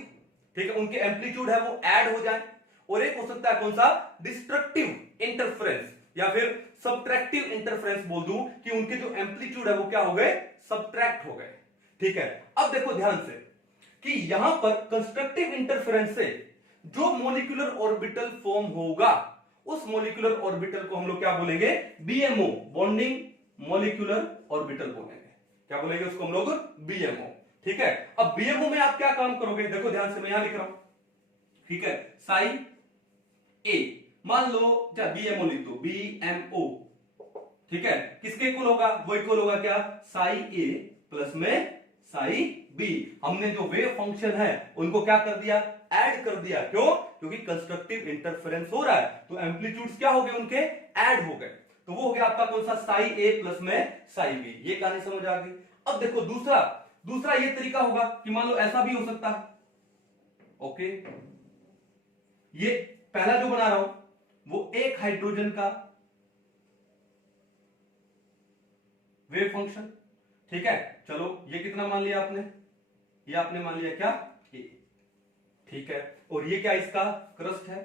ठीक है, उनके एम्पलीट्यूड है वो ऐड हो जाए। और एक हो सकता है कौन सा? डिस्ट्रक्टिव इंटरफ्रेंस, या फिर सबट्रैक्टिव इंटरफ्रेंस बोल दूं कि उनके जो एम्पलीट्यूड है वो क्या हो गए? सबट्रैक्ट हो गए। ठीक है, अब देखो ध्यान से कि यहां पर कंस्ट्रक्टिव इंटरफेरेंस से जो मॉलिक्यूलर ऑर्बिटल फॉर्म होगा उस मॉलिक्यूलर ऑर्बिटल को हम लोग क्या बोलेंगे? बीएमओ, बॉन्डिंग मॉलिक्यूलर ऑर्बिटल बोलेंगे। क्या बोलेंगे उसको हम लोग? बीएमओ। ठीक है, अब बीएमओ में आप क्या काम करोगे? देखो ध्यान से, मैं यहां लिख रहा हूं। ठीक है, साई ए, मान लो क्या बीएमओ लिख दो, बीएमओ। ठीक है, किसके इक्वल होगा? वो इक्वल होगा क्या? साई ए प्लस में साई बी। हमने जो वेव फंक्शन है उनको क्या कर दिया? ऐड कर दिया। क्यों? क्योंकि कंस्ट्रक्टिव इंटरफेरेंस हो रहा है तो एम्पलीट्यूड्स क्या हो गए? उनके ऐड हो गए। तो वो हो गया आपका कौन सा? साई ए प्लस में साई बी। ये कहानी समझ आ गई? अब देखो दूसरा ये तरीका होगा कि मान लो ऐसा भी हो सकता है। ओके, ये पहला जो बना रहा हूं वो एक हाइड्रोजन का वेव फंक्शन। ठीक है, चलो ये कितना मान लिया आपने? ये आपने मान लिया क्या? ए। ठीक है, और ये क्या इसका क्रस्ट है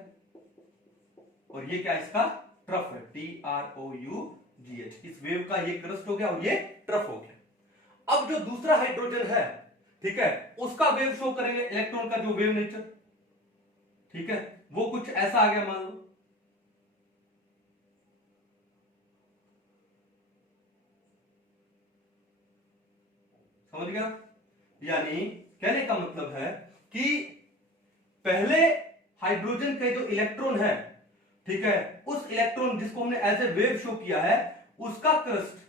और ये क्या इसका ट्रफ है, TROUGH। इस वेव का ये क्रस्ट हो गया और ये ट्रफ हो गया। अब जो दूसरा हाइड्रोजन है, ठीक है, उसका वेव शो करेंगे, इलेक्ट्रॉन का जो वेव नेचर। ठीक है, वो कुछ ऐसा आ गया मान लो। समझ गया? यानी कहने का मतलब है कि पहले हाइड्रोजन के जो इलेक्ट्रॉन है, ठीक है, उस इलेक्ट्रॉन जिसको हमने एज ए वेव शो किया है उसका क्रस्ट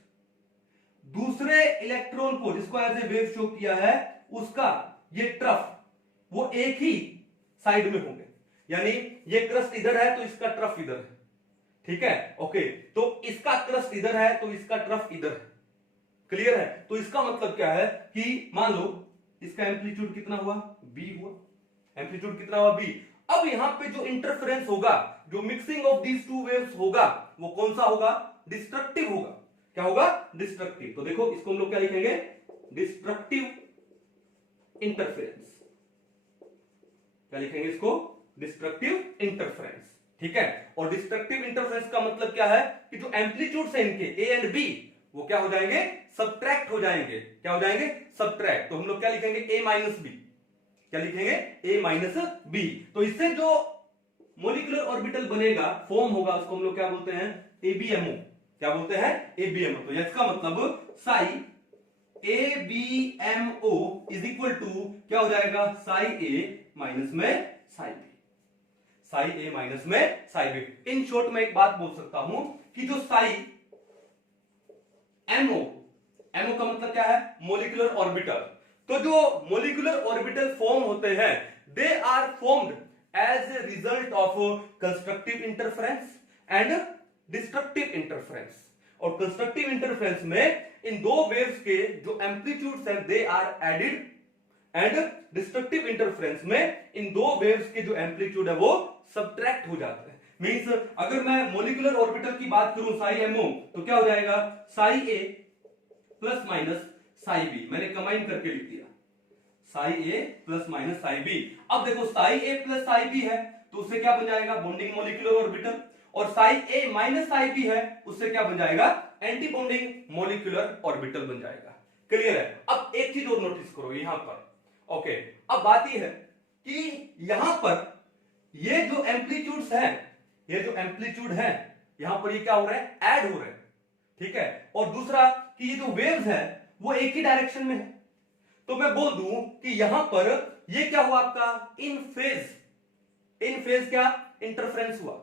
दूसरे इलेक्ट्रॉन को जिसको एज ए वेव शो किया है उसका ये ट्रफ, वो एक ही साइड में होंगे। यानी ये क्रस्ट इधर है तो इसका ट्रफ इधर है। ठीक है, ओके, तो इसका क्रस्ट इधर है तो इसका ट्रफ इधर है। क्लियर है? तो इसका मतलब क्या है कि मान लो इसका एम्पलीट्यूड कितना हुआ? बी हुआ। एम्पलीट्यूड कितना हुआ? बी। अब यहां पे जो इंटरफेरेंस होगा, जो mixing of these two waves होगा, वो कौन सा होगा? डिस्ट्रक्टिव होगा। क्या होगा? डिस्ट्रक्टिव। तो देखो इसको हम लोग क्या लिखेंगे? Destructive interference. क्या लिखेंगे इसको? Destructive interference. ठीक है, और डिस्ट्रक्टिव इंटरफेरेंस का मतलब क्या है कि जो एम्पलीट्यूड है इनके ए एंड बी वो क्या हो जाएंगे, सब्ट्रैक्ट हो जाएंगे। क्या हो जाएंगे, सब्ट्रैक्ट। तो हम लोग क्या लिखेंगे, a माइनस बी। क्या लिखेंगे, a माइनस बी। तो इससे जो मोलिकुलर ऑर्बिटल बनेगा, फॉर्म होगा, उसको हम लोग क्या बोलते हैं, एबीएमओ। क्या बोलते हैं, एबीएमओ। तो इसका मतलब psi ABMO is equal to क्या हो जाएगा, साई ए माइनस में psi B. Psi A minus में साई बी। इन शॉर्ट में एक बात बोल सकता हूं कि जो साई एमओ, एमओ का मतलब क्या है, मोलिकुलर ऑर्बिटल। तो जो मोलिकुलर ऑर्बिटल फॉर्म होते हैं, they are formed as a result of constructive interference and destructive interference. और कंस्ट्रक्टिव इंटरफेरेंस में इन दो वेव्स के जो एम्पलीट्यूड्स हैं they are added, and destructive interference में इन दो वेव्स के जो एम्पलीट्यूड है वो सब्ट्रैक्ट हो जाते हैं। मींस अगर मैं मोलिकुलर ऑर्बिटल की बात करूं साई एमओ, तो क्या हो जाएगा, psi A plus minus psi B. मैंने कंबाइन करके लिख दिया, Sai A plus minus psi B. अब देखो psi A plus psi B है तो उससे क्या बन जाएगा, बॉन्डिंग मोलिकुलर ऑर्बिटल। और Sai A minus psi B है, उससे क्या बन जाएगा, एंटी बॉन्डिंग मोलिकुलर ऑर्बिटल बन जाएगा। क्लियर है। अब एक चीज और नोटिस करो यहां पर। ओके, अब बात यह है कि यहां पर ये जो एम्पलीट्यूड्स हैं, ये जो एम्पलीट्यूड है यहां पर ये क्या हो रहा है, ऐड हो रहे हैं। ठीक है। और दूसरा कि ये जो वेव्स है वो एक ही डायरेक्शन में है। तो मैं बोल दूं कि यहां पर ये क्या हुआ आपका, इन फेज। इन फेज क्या, इंटरफ्रेंस हुआ।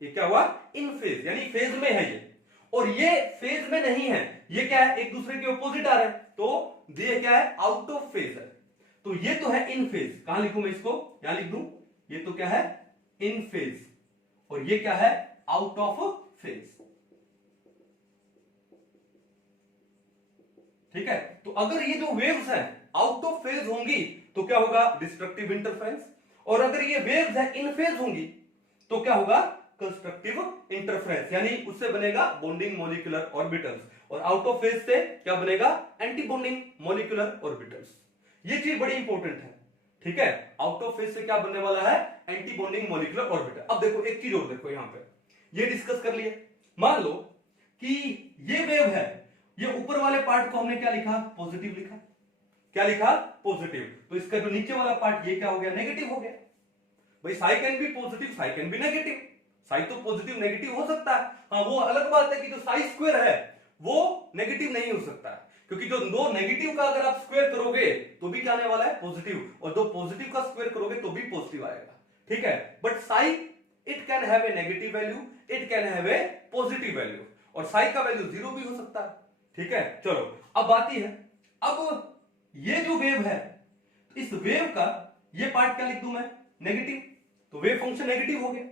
ये क्या हुआ, इन फेज, यानी फेज में है ये, और ये फेज में नहीं है। ये क्या है, एक दूसरे के ऑपोजिट आ रहे हैं, तो ये क्या है, आउट ऑफ फेज है। तो ये तो है इन फेज। कहां लिखूं मैं इसको, यहां लिख दूं। ये तो क्या है, इन फेज, और ये क्या है, आउट ऑफ फेज। ठीक है। तो अगर ये जो वेव्स हैं आउट ऑफ फेज होंगी तो क्या होगा, डिस्ट्रक्टिव इंटरफेरेंस। और अगर ये वेव्स हैं इन फेज होंगी तो क्या होगा, कंस्ट्रक्टिव इंटरफेरेंस, यानी उससे बनेगा बॉन्डिंग मोलिकुलर ऑर्बिटल्स। और आउट ऑफ फेज से क्या बनेगा, एंटी बॉन्डिंग मोलिकुलर ऑर्बिटल्स। ये चीज बड़ी इंपॉर्टेंट है। ठीक है। आउट ऑफ फेज से क्या बनने वाला है, एंटी बॉन्डिंग मोलिकुलर ऑर्बिटल। अब देखो एक चीज और देखो, यहां पे ये डिस्कस कर लिए। मान लो कि ये वेव है, ये ऊपर वाले पार्ट को हमने क्या लिखा, पॉजिटिव लिखा। क्या लिखा, पॉजिटिव। तो इसका जो नीचे वाला पार्ट ये क्या हो गया, नेगेटिव हो गया। भाई Sai can be positive, Sai can be negative. Sai तो पॉजिटिव नेगेटिव हो सकता है। हाँ, वो अलग बात है कि जो साई स्क्वायर है वो नेगेटिव नहीं हो सकता है, क्योंकि जो दो नेगेटिव का अगर आप स्क्वायर करोगे तो भी क्या आने वाला है, पॉजिटिव। और दो पॉजिटिव का स्क्वायर करोगे तो भी पॉजिटिव आएगा। ठीक है। But Sai it can have a negative value, it can have a positive value, और साई का वैल्यू 0 भी हो सकता है। ठीक है। चलो अब बात यह है, अब ये जो वेव है, इस वेव का ये पार्ट क्या लिख दूं मैं, नेगेटिव। तो वेव फंक्शन नेगेटिव हो गया।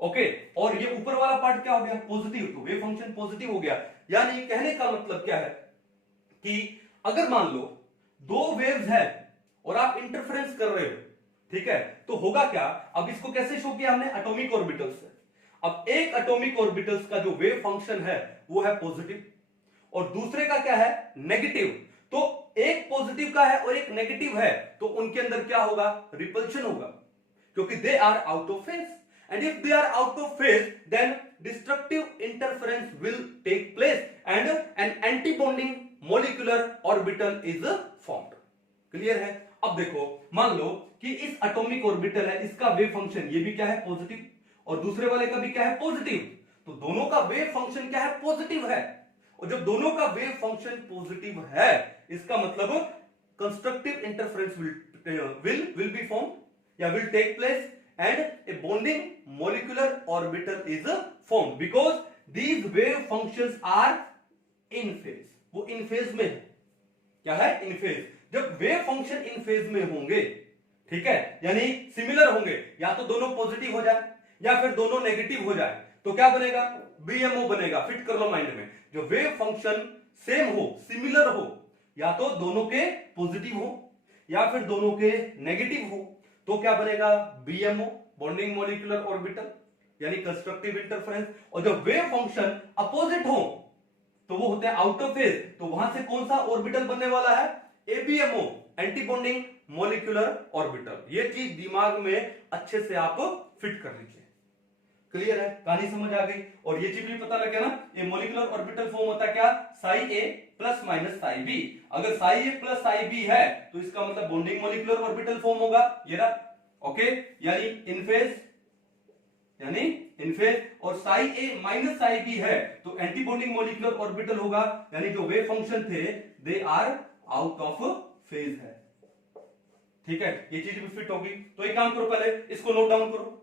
ओके। और ये ऊपर वाला पार्ट क्या हो गया, पॉजिटिव। तो वेव फंक्शन पॉजिटिव हो गया। यानी कहने का मतलब क्या है कि अगर मान लो दो वेव्स है और आप इंटरफेरेंस कर रहे हो, ठीक है, तो होगा क्या, अब इसको कैसे शो किया हमने, एटॉमिक ऑर्बिटल्स से। अब एक एटॉमिक ऑर्बिटल्स का जो वेव फंक्शन है वो है पॉजिटिव, और दूसरे का क्या है, नेगेटिव। तो एक पॉजिटिव का है और एक नेगेटिव है, तो उनके अंदर क्या होगा, रिपल्शन होगा, क्योंकि they are out of phase. And if they are out of phase then destructive interference will take place and an anti bonding molecular orbital is formed. Clear है। अब देखो मान लो कि इस एटॉमिक ऑर्बिटल है, इसका वेव फंक्शन ये भी क्या है, पॉजिटिव, और दूसरे वाले का भी क्या है, पॉजिटिव। तो दोनों का वेव फंक्शन क्या है, पॉजिटिव है। और जब दोनों का वेव फंक्शन पॉजिटिव है, इसका मतलब constructive interference will be formed या will take place and a bonding molecular orbital is formed, because these wave functions are in phase. वो इन फेज में है। क्या है, इन फेज। जब वेव फंक्शन इन फेज में होंगे, ठीक है, यानी सिमिलर होंगे, या तो दोनों पॉजिटिव हो जाए या फिर दोनों नेगेटिव हो जाए, तो क्या बनेगा, बीएमओ बनेगा। फिट कर लो माइंड में, जो वेव फंक्शन सेम हो, सिमिलर हो, या तो दोनों के पॉजिटिव हो या फिर दोनों के नेगेटिव हो, तो क्या बनेगा, बीएमओ, बॉन्डिंग मोलिकुलर ऑर्बिटल, यानी कंस्ट्रक्टिव इंटरफेरेंस। और जब वेव फंक्शन अपोजिट हो तो वो होते हैं आउट ऑफ फेज, तो वहां से कौन सा ऑर्बिटल बनने वाला है, ABMO, anti bonding molecular orbital. ये चीज दिमाग में अच्छे से आप फिट कर लीजिए। क्लियर है, कहानी समझ आ गई। और ये चीज भी पता लग गया ना, ये मॉलिक्यूलर ऑर्बिटल फॉर्म होता है क्या, psi A plus minus psi B. अगर Sai A plus psi B है तो इसका मतलब बॉन्डिंग मॉलिक्यूलर ऑर्बिटल फॉर्म होगा, ये रहा। ओके, यानी इन फेज और Sai A minus psi B है तो एंटी बॉन्डिंग मॉलिक्यूलर ऑर्बिटल होगा, यानी जो वेव फंक्शन थे they are out of phase है। ठीक है, ये चीज भी फिट होगी। तो एक काम करो, पहले इसको नोट डाउन करो।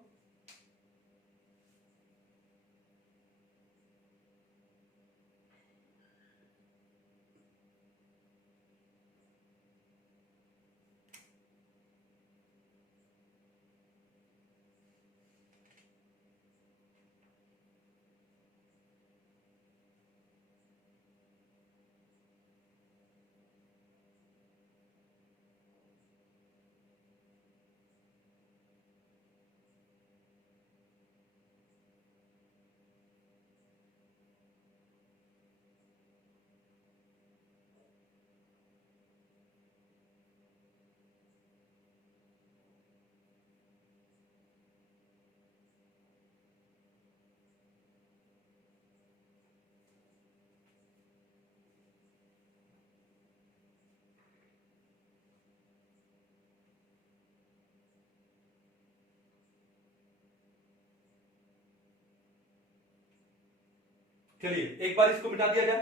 चलिए एक बार इसको मिटा दिया जाए।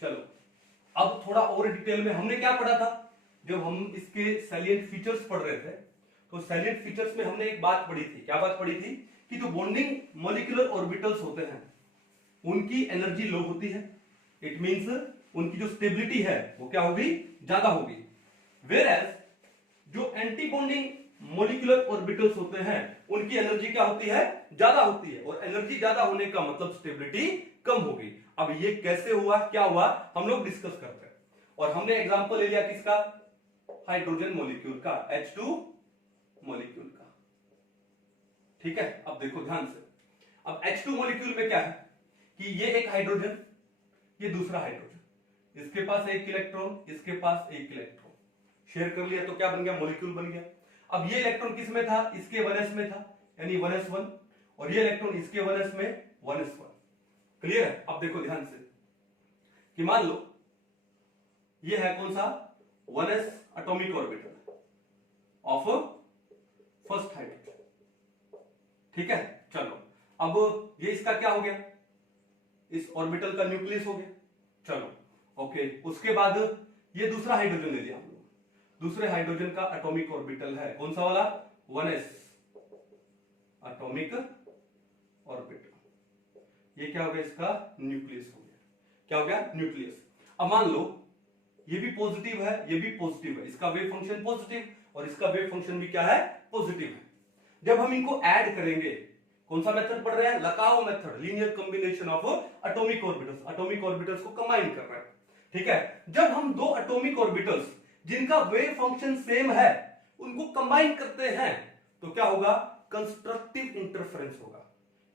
चलो अब थोड़ा और डिटेल में, हमने क्या पढ़ा था जब हम इसके सैलिएंट फीचर्स पढ़ रहे थे, तो सैलिएंट फीचर्स में हमने एक बात पढ़ी थी। क्या बात पढ़ी थी कि जो बॉन्डिंग मॉलिक्यूलर ऑर्बिटल्स होते हैं उनकी एनर्जी लो होती है। इट मींस उनकी जो स्टेबिलिटी है वो क्या होगी, ज्यादा होगी। वेयर एज जो एंटी बॉन्डिंग मॉलिक्यूलर ऑर्बिटल्स होते हैं उनकी एनर्जी क्या होती है, ज्यादा होती है। और एनर्जी ज्यादा होने का मतलब स्टेबिलिटी कम होगी। अब ये कैसे हुआ, क्या हुआ, हम लोग डिस्कस करते हैं। और हमने एग्जांपल ले लिया किसका, हाइड्रोजन मॉलिक्यूल का, H2 मॉलिक्यूल का। ठीक है, अब देखो ध्यान से। अब H2 मॉलिक्यूल में क्या है कि ये एक हाइड्रोजन, ये दूसरा हाइड्रोजन, इसके पास एक इलेक्ट्रॉन, इसके पास एक इलेक्ट्रॉन, शेयर कर लिया तो क्या बन गया, मॉलिक्यूल बन गया। अब ये इलेक्ट्रॉन किस में था, इसके 1s में था, यानी 1s1, और ये इलेक्ट्रॉन इसके 1s में 1s1। क्लियर है। अब देखो ध्यान से कि मान लो ये है कौन सा, 1s atomic orbital of first hydrogen. ठीक है, चलो अब ये इसका क्या हो गया, इस ऑर्बिटल का न्यूक्लियस हो गया। चलो ओके, उसके बाद ये दूसरा हाइड्रोजन ले लिया हम लोग, दूसरे हाइड्रोजन का एटॉमिक ऑर्बिटल है कौन सा वाला, 1s एटॉमिक ऑर्बिटल। ये क्या हो गया, इसका न्यूक्लियस हो गया। क्या हो गया, न्यूक्लियस। अब मान लो ये भी पॉजिटिव है, ये भी पॉजिटिव है, इसका वेव फंक्शन पॉजिटिव और इसका वेव फंक्शन भी क्या है, पॉजिटिव है। जब हम इनको ऐड करेंगे, कौन सा मेथड पढ़ रहे हैं, LCAO method, linear combination of atomic orbitals, atomic orbitals को कंबाइन कर रहे हैं। ठीक है, जब हम दो एटॉमिक ऑर्बिटल्स जिनका वेव फंक्शन सेम है उनको कंबाइन करते हैं तो क्या होगा, कंस्ट्रक्टिव इंटरफेरेंस होगा।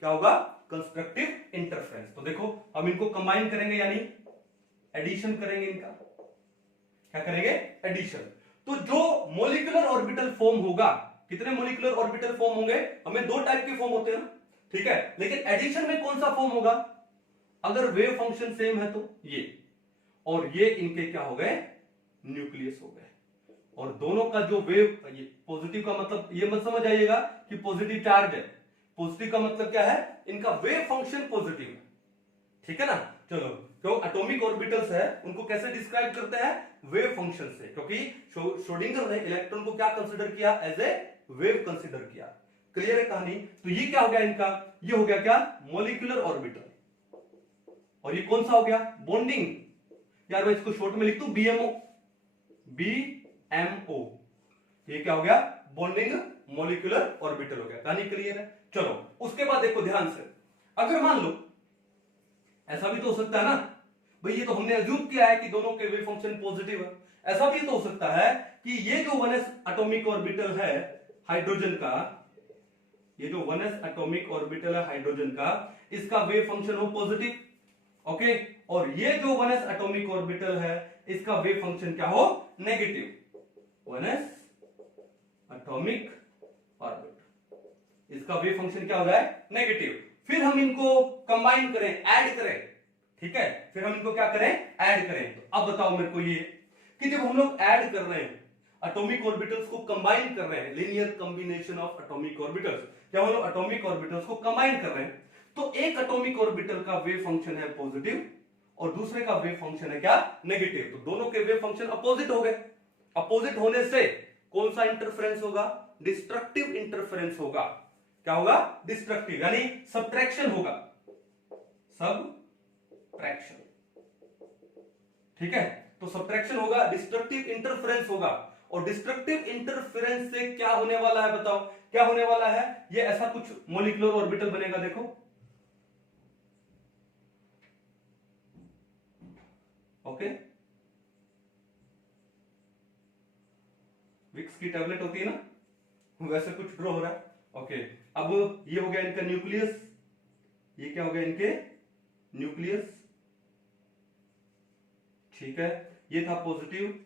क्या होगा, कंस्ट्रक्टिव इंटरफेरेंस। तो देखो हम इनको कंबाइन करेंगे यानी एडिशन करेंगे, इनका क्या करेंगे, एडिशन। तो जो मॉलिक्यूलर ऑर्बिटल फॉर्म होगा, कितने मॉलिक्यूलर ऑर्बिटल फॉर्म होंगे, हमें दो टाइप के फॉर्म होते हैं ना, ठीक है, लेकिन एडिशन में कौन सा फॉर्म होगा, अगर वेव फंक्शन सेम है तो ये, और ये इनके क्या हो गए, न्यूक्लियस हो गए। और दोनों का जो वेव, ये पॉजिटिव का मतलब ये मत समझ आइएगा कि पॉजिटिव चार्ज है, पॉजिटिव का मतलब क्या है, इनका वेव फंक्शन पॉजिटिव है। ठीक है ना। चलो, जो एटॉमिक ऑर्बिटल्स है उनको कैसे डिस्क्राइब करते हैं, वेव फंक्शन से, क्योंकि श्रोडिंगर ने इलेक्ट्रॉन को क्या कंसीडर किया, एज ए वेव कंसीडर किया। क्लियर है कहानी। तो ये क्या हो गया इनका, ये हो गया क्या, मॉलिक्यूलर ऑर्बिटल। और ये कौन सा हो गया, बॉन्डिंग, यार मैं इसको शॉर्ट में लिख दूं बीएमओ, बीएमओ। ये क्या हो गया, बॉन्डिंग मॉलिक्यूलर ऑर्बिटल हो गया। कहानी क्लियर है। चलो उसके बाद देखो ध्यान से, अगर मान लो ऐसा भी तो हो सकता है ना भाई, ये तो हमने अज्यूम किया है कि दोनों के वेव फंक्शन पॉजिटिव है, ऐसा भी तो हो सकता है कि ये जो 1s एटॉमिक ऑर्बिटल है हाइड्रोजन का, ये जो 1s एटॉमिक ऑर्बिटल है हाइड्रोजन का, इसका वेव फंक्शन हो पॉजिटिव। ओके, और ये जो 1s एटॉमिक ऑर्बिटल है इसका वेव फंक्शन क्या हो, नेगेटिव। 1s एटॉमिक ऑर्बिटल, इसका वेव फंक्शन क्या हो जाए, नेगेटिव। फिर हम इनको कंबाइन करें, ऐड करें, ठीक है, फिर हम इनको क्या करें, ऐड करें। तो अब बताओ मेरे को ये कि जब हम लोग ऐड कर रहे हैं, एटॉमिक ऑर्बिटल्स को कंबाइन कर रहे हैं, linear combination of atomic orbitals, जब हम लोग एटॉमिक ऑर्बिटल्स को कंबाइन कर रहे हैं, तो एक एटॉमिक ऑर्बिटल का वेव फंक्शन है पॉजिटिव और दूसरे का वेव फंक्शन है क्या, नेगेटिव। तो दोनों के वेव फंक्शन अपोजिट हो गए। अपोजिट होने से कौन सा इंटरफेरेंस होगा, डिस्ट्रक्टिव इंटरफेरेंस होगा। क्या होगा, डिस्ट्रक्टिव, यानी सबट्रैक्शन होगा, सबट्रैक्शन, ठीक है। तो सबट्रैक्शन होगा, डिस्ट्रक्टिव इंटरफेरेंस होगा। और डिस्ट्रक्टिव इंटरफेरेंस से क्या होने वाला है, बताओ क्या होने वाला है। ये ऐसा कुछ मॉलिक्यूलर ऑर्बिटल बनेगा, देखो, ओके, विक्स की टैबलेट होती है ना, वैसे कुछ ड्रॉ हो रहा है, ओके। अब ये हो गया इनका न्यूक्लियस, ये क्या हो गया, इनके न्यूक्लियस, ठीक है, ये था पॉजिटिव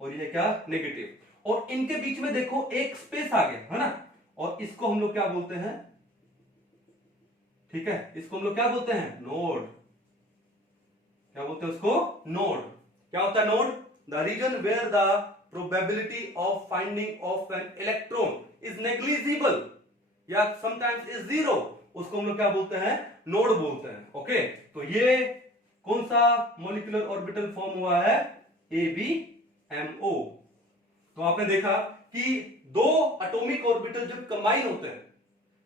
और ये क्या, नेगेटिव। और इनके बीच में देखो एक स्पेस आ गया, है ना, और इसको हम लोग क्या बोलते हैं, ठीक है, इसको हम लोग क्या बोलते हैं, नोड। क्या बोलते हैं उसको, नोड। क्या होता है node, the region where the probability of finding of an electron is negligible या समटाइम्स इज जीरो, उसको हम लोग क्या बोलते हैं, नोड बोलते हैं, ओके। तो ये कौन सा मॉलिक्यूलर ऑर्बिटल फॉर्म हुआ है, ABMO। तो आपने देखा कि दो एटॉमिक ऑर्बिटल जब कंबाइन होते हैं,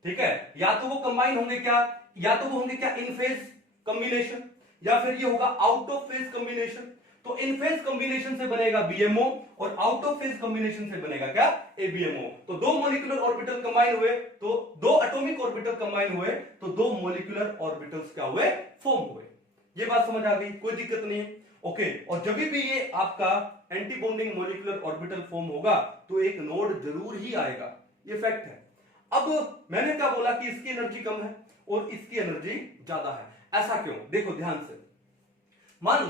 ठीक है, या तो वो कंबाइन होंगे क्या, या तो वो होंगे क्या, इन फेज कॉम्बिनेशन, या फिर ये होगा आउट ऑफ फेज कॉम्बिनेशन। तो इन फेज कॉम्बिनेशन से बनेगा BMO और आउट ऑफ फेज कॉम्बिनेशन से बनेगा क्या, ABMO। तो दो मॉलिक्यूलर ऑर्बिटल कंबाइन हुए, तो दो एटॉमिक ऑर्बिटल कंबाइन हुए, तो दो मॉलिक्यूलर ऑर्बिटल्स क्या हुए, फॉर्म हुए। ये बात समझ आ गई, कोई दिक्कत नहीं है, ओके। और जब भी ये आपका anti bonding molecular orbital form होगा तो एक नोड जरूर ही आएगा, ये फैक्ट है। अब मैंने क्या बोला कि इसकी एनर्जी कम है और इसकी एनर्जी ज्यादा है, ऐसा क्यों, देखो ध्यान से। मान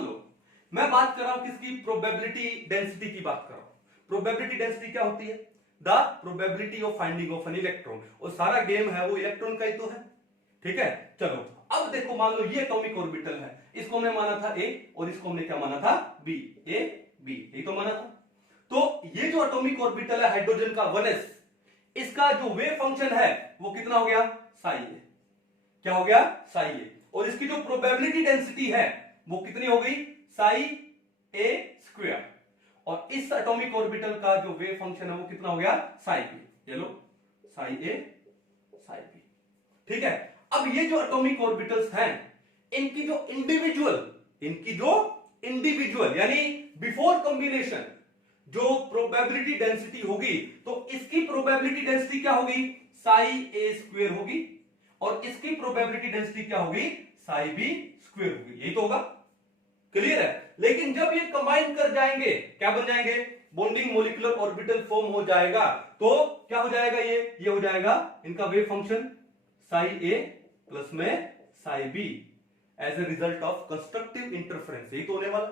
लो मैं बात कर रहा हूं किसकी, प्रोबेबिलिटी डेंसिटी की बात कर रहा हूं। प्रोबेबिलिटी डेंसिटी क्या होती है, the probability of finding of an electron, और सारा गेम है वो इलेक्ट्रॉन का ही तो है, ठीक है। चलो अब देखो, मान लो ये एटॉमिक ऑर्बिटल है, इसको हमने माना था A और इसको हमने क्या माना था, B, A B, यही तो माना था। तो ये जो एटॉमिक ऑर्बिटल है हाइड्रोजन का 1s, इसका जो वेव फंक्शन है वो कितना हो गया, साई ए। क्या हो गया, साई ए। और इसकी जो प्रोबेबिलिटी डेंसिटी है वो कितनी हो गई, साई ए स्क्वायर। और इस एटॉमिक ऑर्बिटल का जो वेव फंक्शन है वो कितना हो गया, साई बी। ये लो, साई ए साई बी, ठीक है। अब ये जो एटॉमिक ऑर्बिटल्स हैं, इनकी जो इंडिविजुअल यानी बिफोर कॉम्बिनेशन जो प्रोबेबिलिटी डेंसिटी होगी, तो इसकी प्रोबेबिलिटी डेंसिटी क्या होगी, साई ए स्क्वायर होगी, और इसकी प्रोबेबिलिटी डेंसिटी क्या होगी, साई बी स्क्वायर होगी, यही तो होगा, क्लियर है। लेकिन जब ये कंबाइन कर जाएंगे, क्या बन जाएंगे, बॉन्डिंग मॉलिक्यूलर ऑर्बिटल फॉर्म हो जाएगा, तो क्या हो जाएगा, ये हो जाएगा इनका wave function psi A plus में psi B as a result of constructive interference, यही तो होने वाला।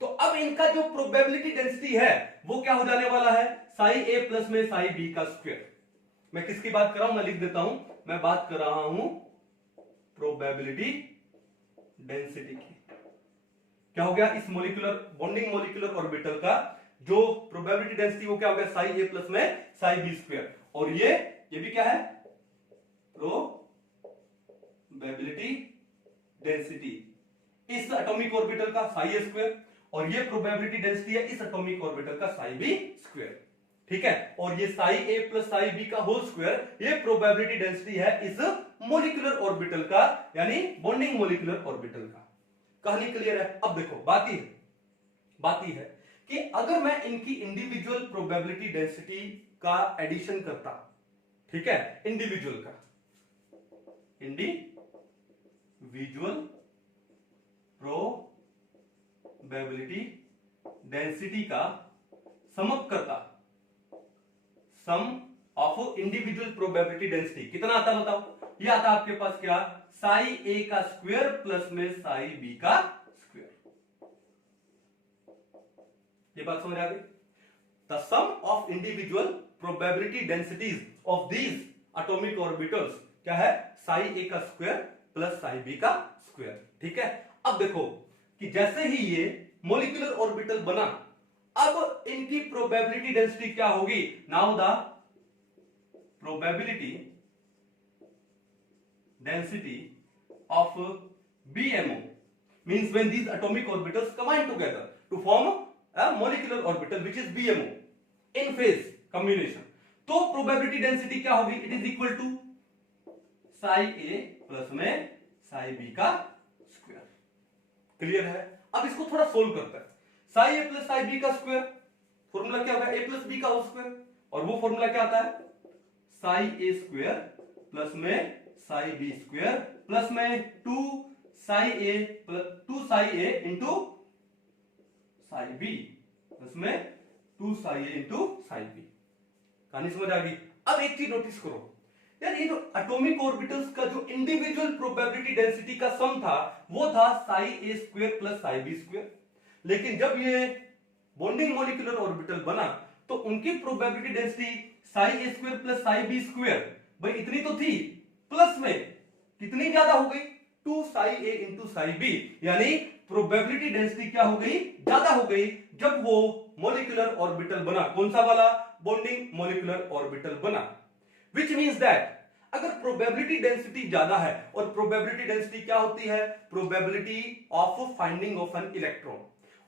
तो अब इनका जो प्रोबेबिलिटी डेंसिटी है वो क्या हो जाने वाला है, साई ए प्लस में साई बी का स्क्वायर। मैं किसकी बात कर रहा हूं, मैं लिख देता हूं, मैं बात कर रहा हूं प्रोबेबिलिटी डेंसिटी की। क्या हो गया, इस मॉलिक्यूलर बॉन्डिंग मॉलिक्यूलर ऑर्बिटल का जो प्रोबेबिलिटी डेंसिटी वो क्या हो गया, साई ए प्लस में साई बी स्क्वायर। और ये भी क्या है, प्रोबेबिलिटी डेंसिटी इस एटॉमिक ऑर्बिटल का साई ए स्क्वायर, और ये प्रोबेबिलिटी डेंसिटी है इस एटॉमिक ऑर्बिटल का साई बी स्क्वायर, ठीक है। और ये Sai A plus psi B का होल स्क्वायर, ये प्रोबेबिलिटी डेंसिटी है इस मॉलिक्यूलर ऑर्बिटल का, यानी बॉन्डिंग मॉलिक्यूलर ऑर्बिटल का। कहानी क्लियर है। अब देखो, बात ही है कि अगर मैं इनकी इंडिविजुअल प्रोबेबिलिटी डेंसिटी का एडिशन करता, ठीक है, इंडिविजुअल प्रोबेबिलिटी डेंसिटी का सम अप करता, सम ऑफ इंडिविजुअल प्रोबेबिलिटी डेंसिटी कितना आता बताओ, ये आता आपके पास क्या, साई ए का स्क्वायर प्लस में साई बी का स्क्वायर। ये बात समझ आ गई। The sum of individual probability densities of these atomic orbitals क्या है, साई ए का स्क्वायर प्लस साई बी का स्क्वायर। ठीक है, अब देखो कि जैसे ही ये मॉलिक्यूलर ऑर्बिटल बना, अब इनकी प्रोबेबिलिटी डेंसिटी क्या होगी। Now the probability density of BMO means when these atomic orbitals combine together to form a molecular orbital which is BMO in phase combination, तो प्रोबेबिलिटी डेंसिटी क्या होगी, it is equal to psi A plus में psi B का square. Clear है। अब इसको थोड़ा solve करते हैं। Psi A plus psi B का स्क्वायर फॉर्मूला क्या होगा, ए प्लस बी का होल स्क्वायर, और वो फॉर्मूला क्या आता है, साई ए स्क्वायर प्लस में साई बी स्क्वायर प्लस में two psi A into psi B plus में two psi A into psi B. कहानी समझ आ गई। अब एक चीज नोटिस करो यार, ये जो एटॉमिक ऑर्बिटल्स का जो इंडिविजुअल प्रोबेबिलिटी डेंसिटी का सम था वो था psi A square plus psi B square, लेकिन जब ये बॉन्डिंग मॉलिक्यूलर ऑर्बिटल बना तो उनकी probability density psi A square plus psi B square भाई इतनी तो थी, प्लस में कितनी ज्यादा हो गई, two psi A into psi B, यानी प्रोबेबिलिटी डेंसिटी क्या हो गई, ज्यादा हो गई जब वो मॉलिक्यूलर ऑर्बिटल बना। कौन सा वाला, बॉन्डिंग मॉलिक्यूलर ऑर्बिटल बना। विच मीन्स दैट अगर प्रोबेबिलिटी डेंसिटी ज्यादा है, और प्रोबेबिलिटी डेंसिटी क्या होती है, probability of finding of an electron,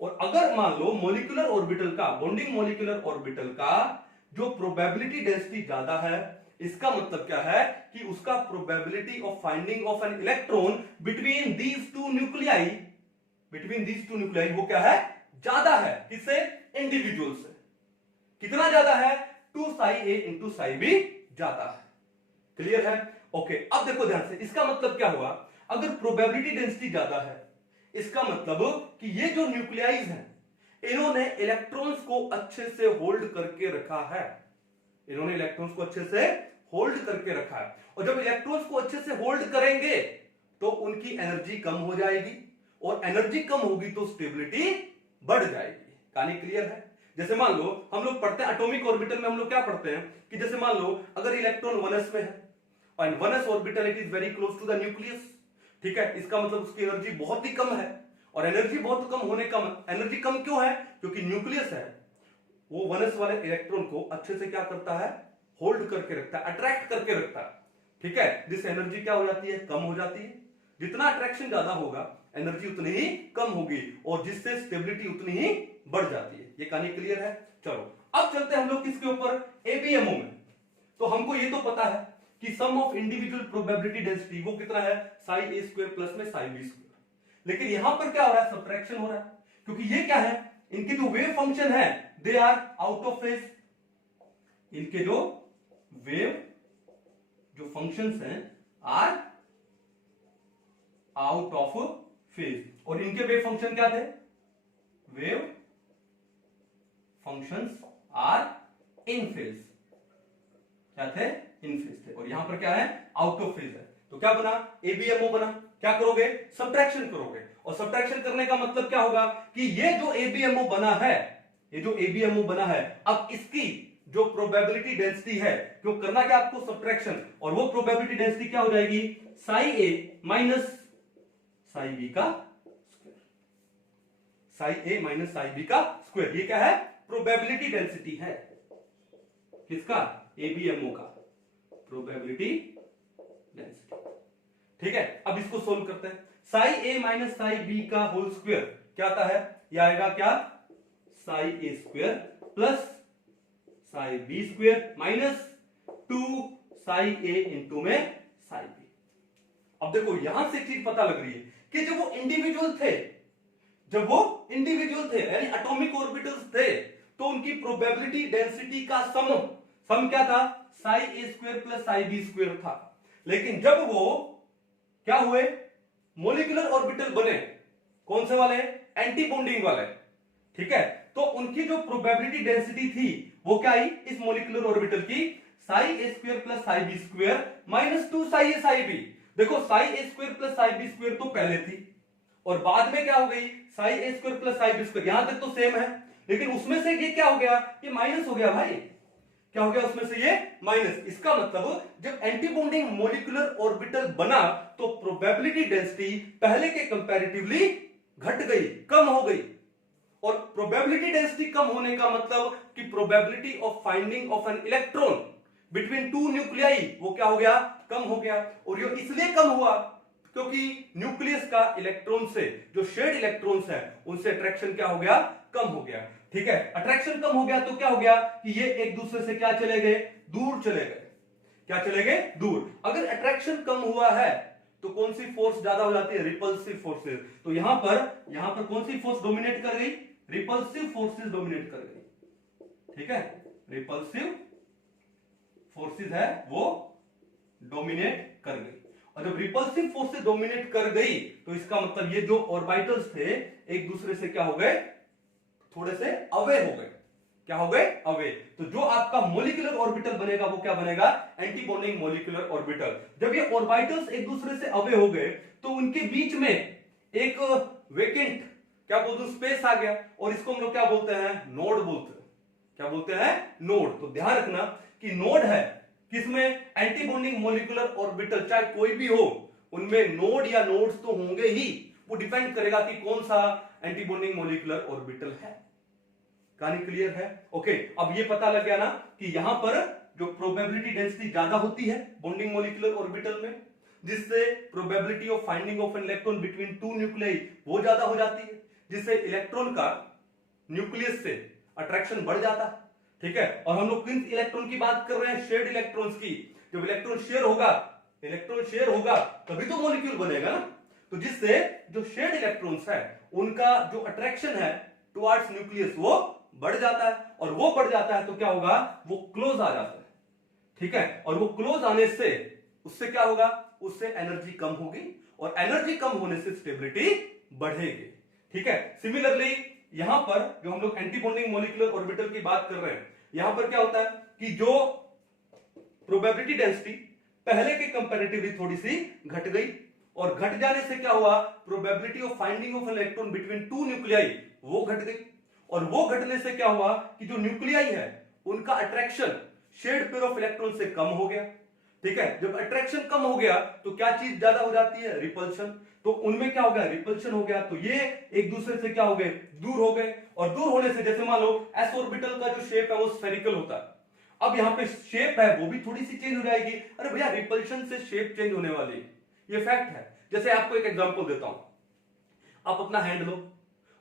और अगर मान लो मॉलिक्यूलर ऑर्बिटल का, बॉन्डिंग मॉलिक्यूलर ऑर्बिटल का जो प्रोबेबिलिटी डेंसिटी ज्यादा है, इसका मतलब क्या है कि उसका probability of finding of an electron between these two nuclei, वो क्या है, ज्यादा है। किससे, इंडिविजुअल से। कितना ज्यादा है, two psi A into psi B ज्यादा है। क्लियर है। ओके, अब देखो ध्यान से, इसका मतलब क्या हुआ, अगर प्रोबेबिलिटी डेंसिटी ज्यादा है, इसका मतलब कि ये जो न्यूक्लियाइज हैं इन्होंने इलेक्ट्रॉन्स को अच्छे से होल्ड करके रखा है, इन्होंने इलेक्ट्रॉन्स को अच्छे से होल्ड करके रखा है, और जब इलेक्ट्रॉन्स को अच्छे से होल्ड करेंगे तो उनकी एनर्जी कम हो जाएगी, और एनर्जी कम होगी तो स्टेबिलिटी बढ़ जाएगी। कहानी क्लियर है। जैसे मान लो हम लोग पढ़ते हैं एटॉमिक ऑर्बिटल में, हम लोग क्या पढ़ते हैं कि जैसे मान लो अगर इलेक्ट्रॉन 1s में है और 1s orbital it is very close to the nucleus, ठीक है, इसका मतलब उसकी एनर्जी बहुत ही कम है, और एनर्जी बहुत कम होने का एनर्जी कम क्यों है, क्योंकि न्यूक्लियस है वो 1s वाले इलेक्ट्रॉन को अच्छे से क्या करता है, होल्ड करके रखता है, अट्रैक्ट करके रखता है। ठीक है, जिससे एनर्जी क्या हो जाती है, कम हो जाती है। जितना अट्रैक्शन ज्यादा होगा एनर्जी उतनी ही कम होगी, और जिससे स्टेबिलिटी उतनी ही बढ़ जाती है। ये कहानी क्लियर है। चलो अब चलते हैं हम लोग किसके ऊपर, एबीएमओ में। तो हमको ये तो पता है कि सम ऑफ इंडिविजुअल प्रोबेबिलिटी डेंसिटी वो कितना है, साई ए स्क्वायर प्लस में साई बी स्क्वायर। लेकिन यहां पर क्या हो रहा है, सब्ट्रैक्शन हो रहा है, क्योंकि ये क्या है, इनके जो वेव फंक्शन है they are out of phase. इनके जो वेव जो फंक्शंस हैं आर आउट ऑफ फेज, और इनके वेव फंक्शन क्या थे, wave functions are in phase, क्या थे, इन फेज थे, और यहां पर क्या है, आउट ऑफ फेज है। तो क्या बना, एबीएमओ बना। क्या करोगे, सब्ट्रैक्शन करोगे, और सब्ट्रैक्शन करने का मतलब क्या होगा कि ये जो एबीएमओ बना है, ये जो एबीएमओ बना है, अब इसकी जो प्रोबेबिलिटी डेंसिटी है, जो करना क्या आपको, सब्ट्रैक्शन, और वो प्रोबेबिलिटी डेंसिटी क्या हो जाएगी, Sai A minus psi B का square, Sai A minus psi B का स्क्वायर। ये क्या है, प्रोबेबिलिटी डेंसिटी है, किसका, एबीएमओ का प्रोबेबिलिटी डेंसिटी। ठीक है, अब इसको सोल्व करते हैं। Psi A minus psi B का होल स्क्वायर क्या आता है, ये आएगा क्या, psi A square plus psi B square minus two psi A into में साई बी। अब देखो यहां से एक चीज पता लग रही है कि जब वो इंडिविजुअल थे, यानी एटॉमिक ऑर्बिटल्स थे, तो उनकी प्रोबेबिलिटी डेंसिटी का सम क्या था, psi A square plus psi B square था। लेकिन जब वो क्या हुए, मॉलिक्यूलर ऑर्बिटल बने, कौन से वाले, एंटी बॉन्डिंग वाले, ठीक है, तो उनकी जो प्रोबेबिलिटी डेंसिटी थी वो क्या आई, इस मॉलिक्यूलर ऑर्बिटल की psi A square plus psi B square minus two psi A psi B. देखो psi A square plus psi B square तो पहले थी, और बाद में क्या हो गई, psi A square plus psi B square, यहां तक तो सेम है, लेकिन उसमें से ये क्या हो गया, ये माइनस हो गया भाई, क्या हो गया उसमें से ये माइनस। इसका मतलब जब एंटी बॉन्डिंग मॉलिक्यूलर ऑर्बिटल बना तो प्रोबेबिलिटी डेंसिटी पहले के कंपैरेटिवली घट गई, कम हो गई। और प्रोबेबिलिटी डेंसिटी कम होने का मतलब कि probability of finding of an electron between two nuclei वो क्या हो गया, कम हो गया। और ये इसलिए कम हुआ क्योंकि न्यूक्लियस का इलेक्ट्रॉन से जो शेयर्ड इलेक्ट्रॉन्स है उनसे अट्रैक्शन क्या हो गया, कम हो गया। ठीक है, अट्रैक्शन कम हो गया तो क्या हो गया कि ये एक दूसरे से क्या चले गए, दूर चले गए। क्या चले गए, दूर। अगर अट्रैक्शन कम हुआ है तो कौन सी फोर्स ज्यादा हो जाती है, रिपल्सिव फोर्सेस। तो यहां पर कौन सी फोर्स डोमिनेट कर गई, रिपल्सिव फोर्सेस डोमिनेट कर गई। ठीक है, रिपल्सिव फोर्सेस है वो डोमिनेट कर गई। और जब रिपल्सिव फोर्सेस डोमिनेट कर गई तो इसका मतलब ये जो ऑर्बिटल्स थे एक दूसरे से क्या हो गए, थोड़े से अवे हो गए। क्या हो गए, अवे। तो जो आपका मॉलिक्यूलर ऑर्बिटल बनेगा वो क्या बनेगा, एंटी बॉन्डिंग मॉलिक्यूलर ऑर्बिटल। जब ये ऑर्बिटल्स एक दूसरे से अवे हो गए तो उनके बीच में एक वेकेंट क्या बोलते हैं, स्पेस आ गया, और इसको हम लोग क्या बोलते हैं, नोड बोलते हैं। क्या बोलते हैं, नोड। तो ध्यान रखना कि नोड है किसमें, एंटी बॉन्डिंग मॉलिक्यूलर ऑर्बिटल, चाहे कोई भी हो उनमें नोड या नोड्स तो होंगे ही। वो डिपेंड करेगा कि कौन सा एंटी बॉन्डिंग मॉलिक्यूलर ऑर्बिटल है। कहानी क्लियर है, ओके। अब ये पता लग गया ना कि यहां पर जो प्रोबेबिलिटी डेंसिटी ज्यादा होती है बॉन्डिंग मॉलिक्यूलर ऑर्बिटल में, जिससे probability of finding of an electron between two nuclei वो ज्यादा हो जाती है, जिससे इलेक्ट्रॉन का न्यूक्लियस से अट्रैक्शन बढ़ जाता है। ठीक है, और हम लोग किन इलेक्ट्रॉन की बात कर रहे हैं, शेयर्ड इलेक्ट्रॉन्स की। जब इलेक्ट्रॉन शेयर होगा तभी तो मॉलिक्यूल बनेगा ना। तो जिससे जो शेयर्ड इलेक्ट्रॉन्स है उनका जो अट्रैक्शन है टुवर्ड्स न्यूक्लियस वो बढ़ जाता है, और वो बढ़ जाता है तो क्या होगा, वो क्लोज आ जाता है। ठीक है, और वो क्लोज आने से उससे क्या होगा, उससे एनर्जी कम होगी, और एनर्जी कम होने से स्टेबिलिटी बढ़ेगी। ठीक है, सिमिलरली यहां पर जो हम लोग एंटी बॉन्डिंग मॉलिक्यूलर ऑर्बिटल की बात कर रहे हैं, यहां पर क्या होता है कि जो प्रोबेबिलिटी डेंसिटी पहले के कंपैरेटिवली थोड़ी सी घट गई, और घट जाने से क्या हुआ, probability of finding of electron between two nuclei वो घट गई, और वो घटने से क्या हुआ कि जो न्यूक्लियाई है उनका attraction shared pair of electron से कम हो गया। ठीक है, जब अट्रैक्शन कम हो गया तो क्या चीज ज्यादा हो जाती है, रिपल्शन। तो उनमें क्या हो गया, रिपल्शन हो गया, तो ये एक दूसरे से क्या हो गए, दूर हो गए। और दूर होने से जैसे मान लो एस ऑर्बिटल का जो शेप है वो स्फेरिकल होता है, अब यहां पे शेप है वो भी थोड़ी सी चेंज हो जाएगी। अरे भैया रिपल्शन से शेप चेंज होने वाली ये फैक्ट है। जैसे आपको एक एग्जांपल देता हूं, आप अपना हैंड लो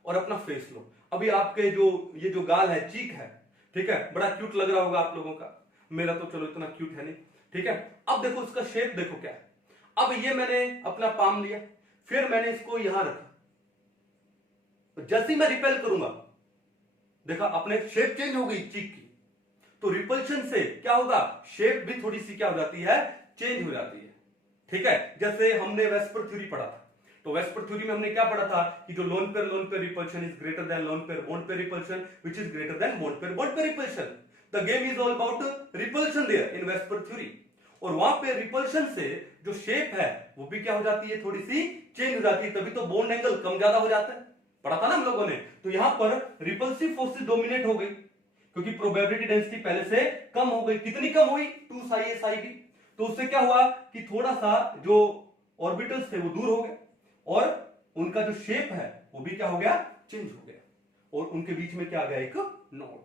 और अपना फेस लो। अभी आपके जो ये जो गाल है, चीक है, ठीक है, बड़ा क्यूट लग रहा होगा आप लोगों का, मेरा तो चलो इतना क्यूट है नहीं। ठीक है, अब देखो इसका शेप देखो क्या है। अब ये मैंने अपना पाम लिया, फिर मैंने इसको यहां रखा, तो जैसे ही मैं रिपेल करूंगा, देखा अपने शेप चेंज हो गई चीक की। तो रिपल्शन से क्या होगा, शेप भी थोड़ी सी क्या हो जाती है, चेंज हो जाती है। ठीक है, जैसे हमने वेस्पर थ्योरी पढ़ा था, तो वेस्पर थ्योरी में हमने क्या पढ़ा था कि जो lone pair repulsion is greater than lone pair bond pair repulsion which is greater than bond pair repulsion. The game is all about repulsion there in VSEPR theory. और वहां पे रिपल्शन से जो शेप है वो भी क्या हो जाती है, थोड़ी सी चेंज हो जाती है, तभी तो बॉन्ड एंगल कम ज्यादा हो जाता है, पढ़ा था ना हम लोगों ने। तो यहां पर रिपल्सिव फोर्सेस डोमिनेट हो गई क्योंकि प्रोबेबिलिटी डेंसिटी पहले से कम हो गई। कितनी कम हुई, 2 साई ए साई बी। तो उससे क्या हुआ कि थोड़ा सा जो ऑर्बिटल्स थे वो दूर हो गए, और उनका जो शेप है वो भी क्या हो गया, चेंज हो गया, और उनके बीच में क्या आ गया, एक नोड।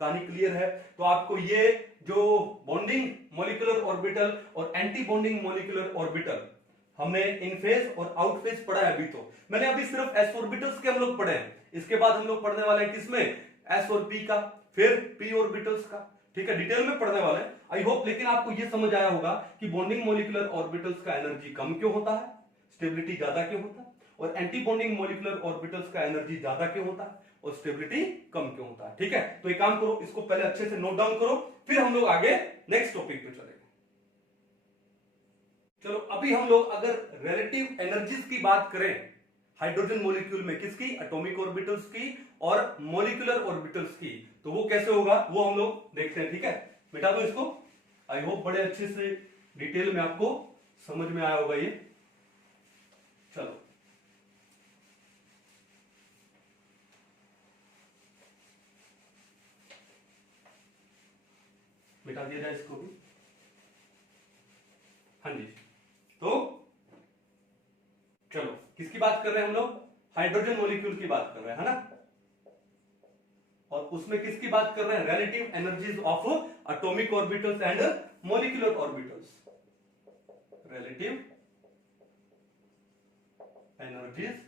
कहानी क्लियर है। तो आपको ये जो बॉन्डिंग मॉलिक्यूलर ऑर्बिटल और एंटी बॉन्डिंग मॉलिक्यूलर ऑर्बिटल हमने इन फेज और आउट फेज पढ़ा है। अभी तो मैंने अभी सिर्फ एस ऑर्बिटल्स के हम लोग पढ़े हैं, इसके बाद हम लोग पढ़ने वाले हैं किसमें, एस और पी का, फिर पी ऑर्बिटल्स का। ठीक है, डिटेल में पढ़ने वाले हैं आई होप। लेकिन आपको यह समझ आया होगा कि बॉन्डिंग मॉलिक्यूलर ऑर्बिटल्स का एनर्जी कम क्यों होता है, स्टेबिलिटी ज्यादा क्यों होता है, और एंटी बॉन्डिंग मॉलिक्यूलर ऑर्बिटल्स का एनर्जी ज्यादा क्यों होता है और स्टेबिलिटी कम क्यों होता है। ठीक है, तो एक काम करो, इसको पहले अच्छे से नोट डाउन करो, फिर हम लोग आगे नेक्स्ट टॉपिक पे चलेंगे। चलो अभी हम लोग अगर रिलेटिव एनर्जीज की बात करें हाइड्रोजन मॉलिक्यूल में, किसकी, एटॉमिक ऑर्बिटल्स की और मॉलिक्यूलर ऑर्बिटल्स की, तो वो कैसे होगा वो हम लोग देखते हैं। ठीक है, मिटा दो इसको। आई होप बड़े अच्छे से डिटेल में आपको समझ में आया होगा ये। चलो मिटा दिया जाए इसको भी। हाँ जी, तो चलो किसकी बात कर रहे हैं हम लोग? हाइड्रोजन मॉलिक्यूल की बात कर रहे हैं, है ना? और उसमें किसकी बात कर रहे हैं? Relative energies of atomic orbitals and molecular orbitals. Relative energies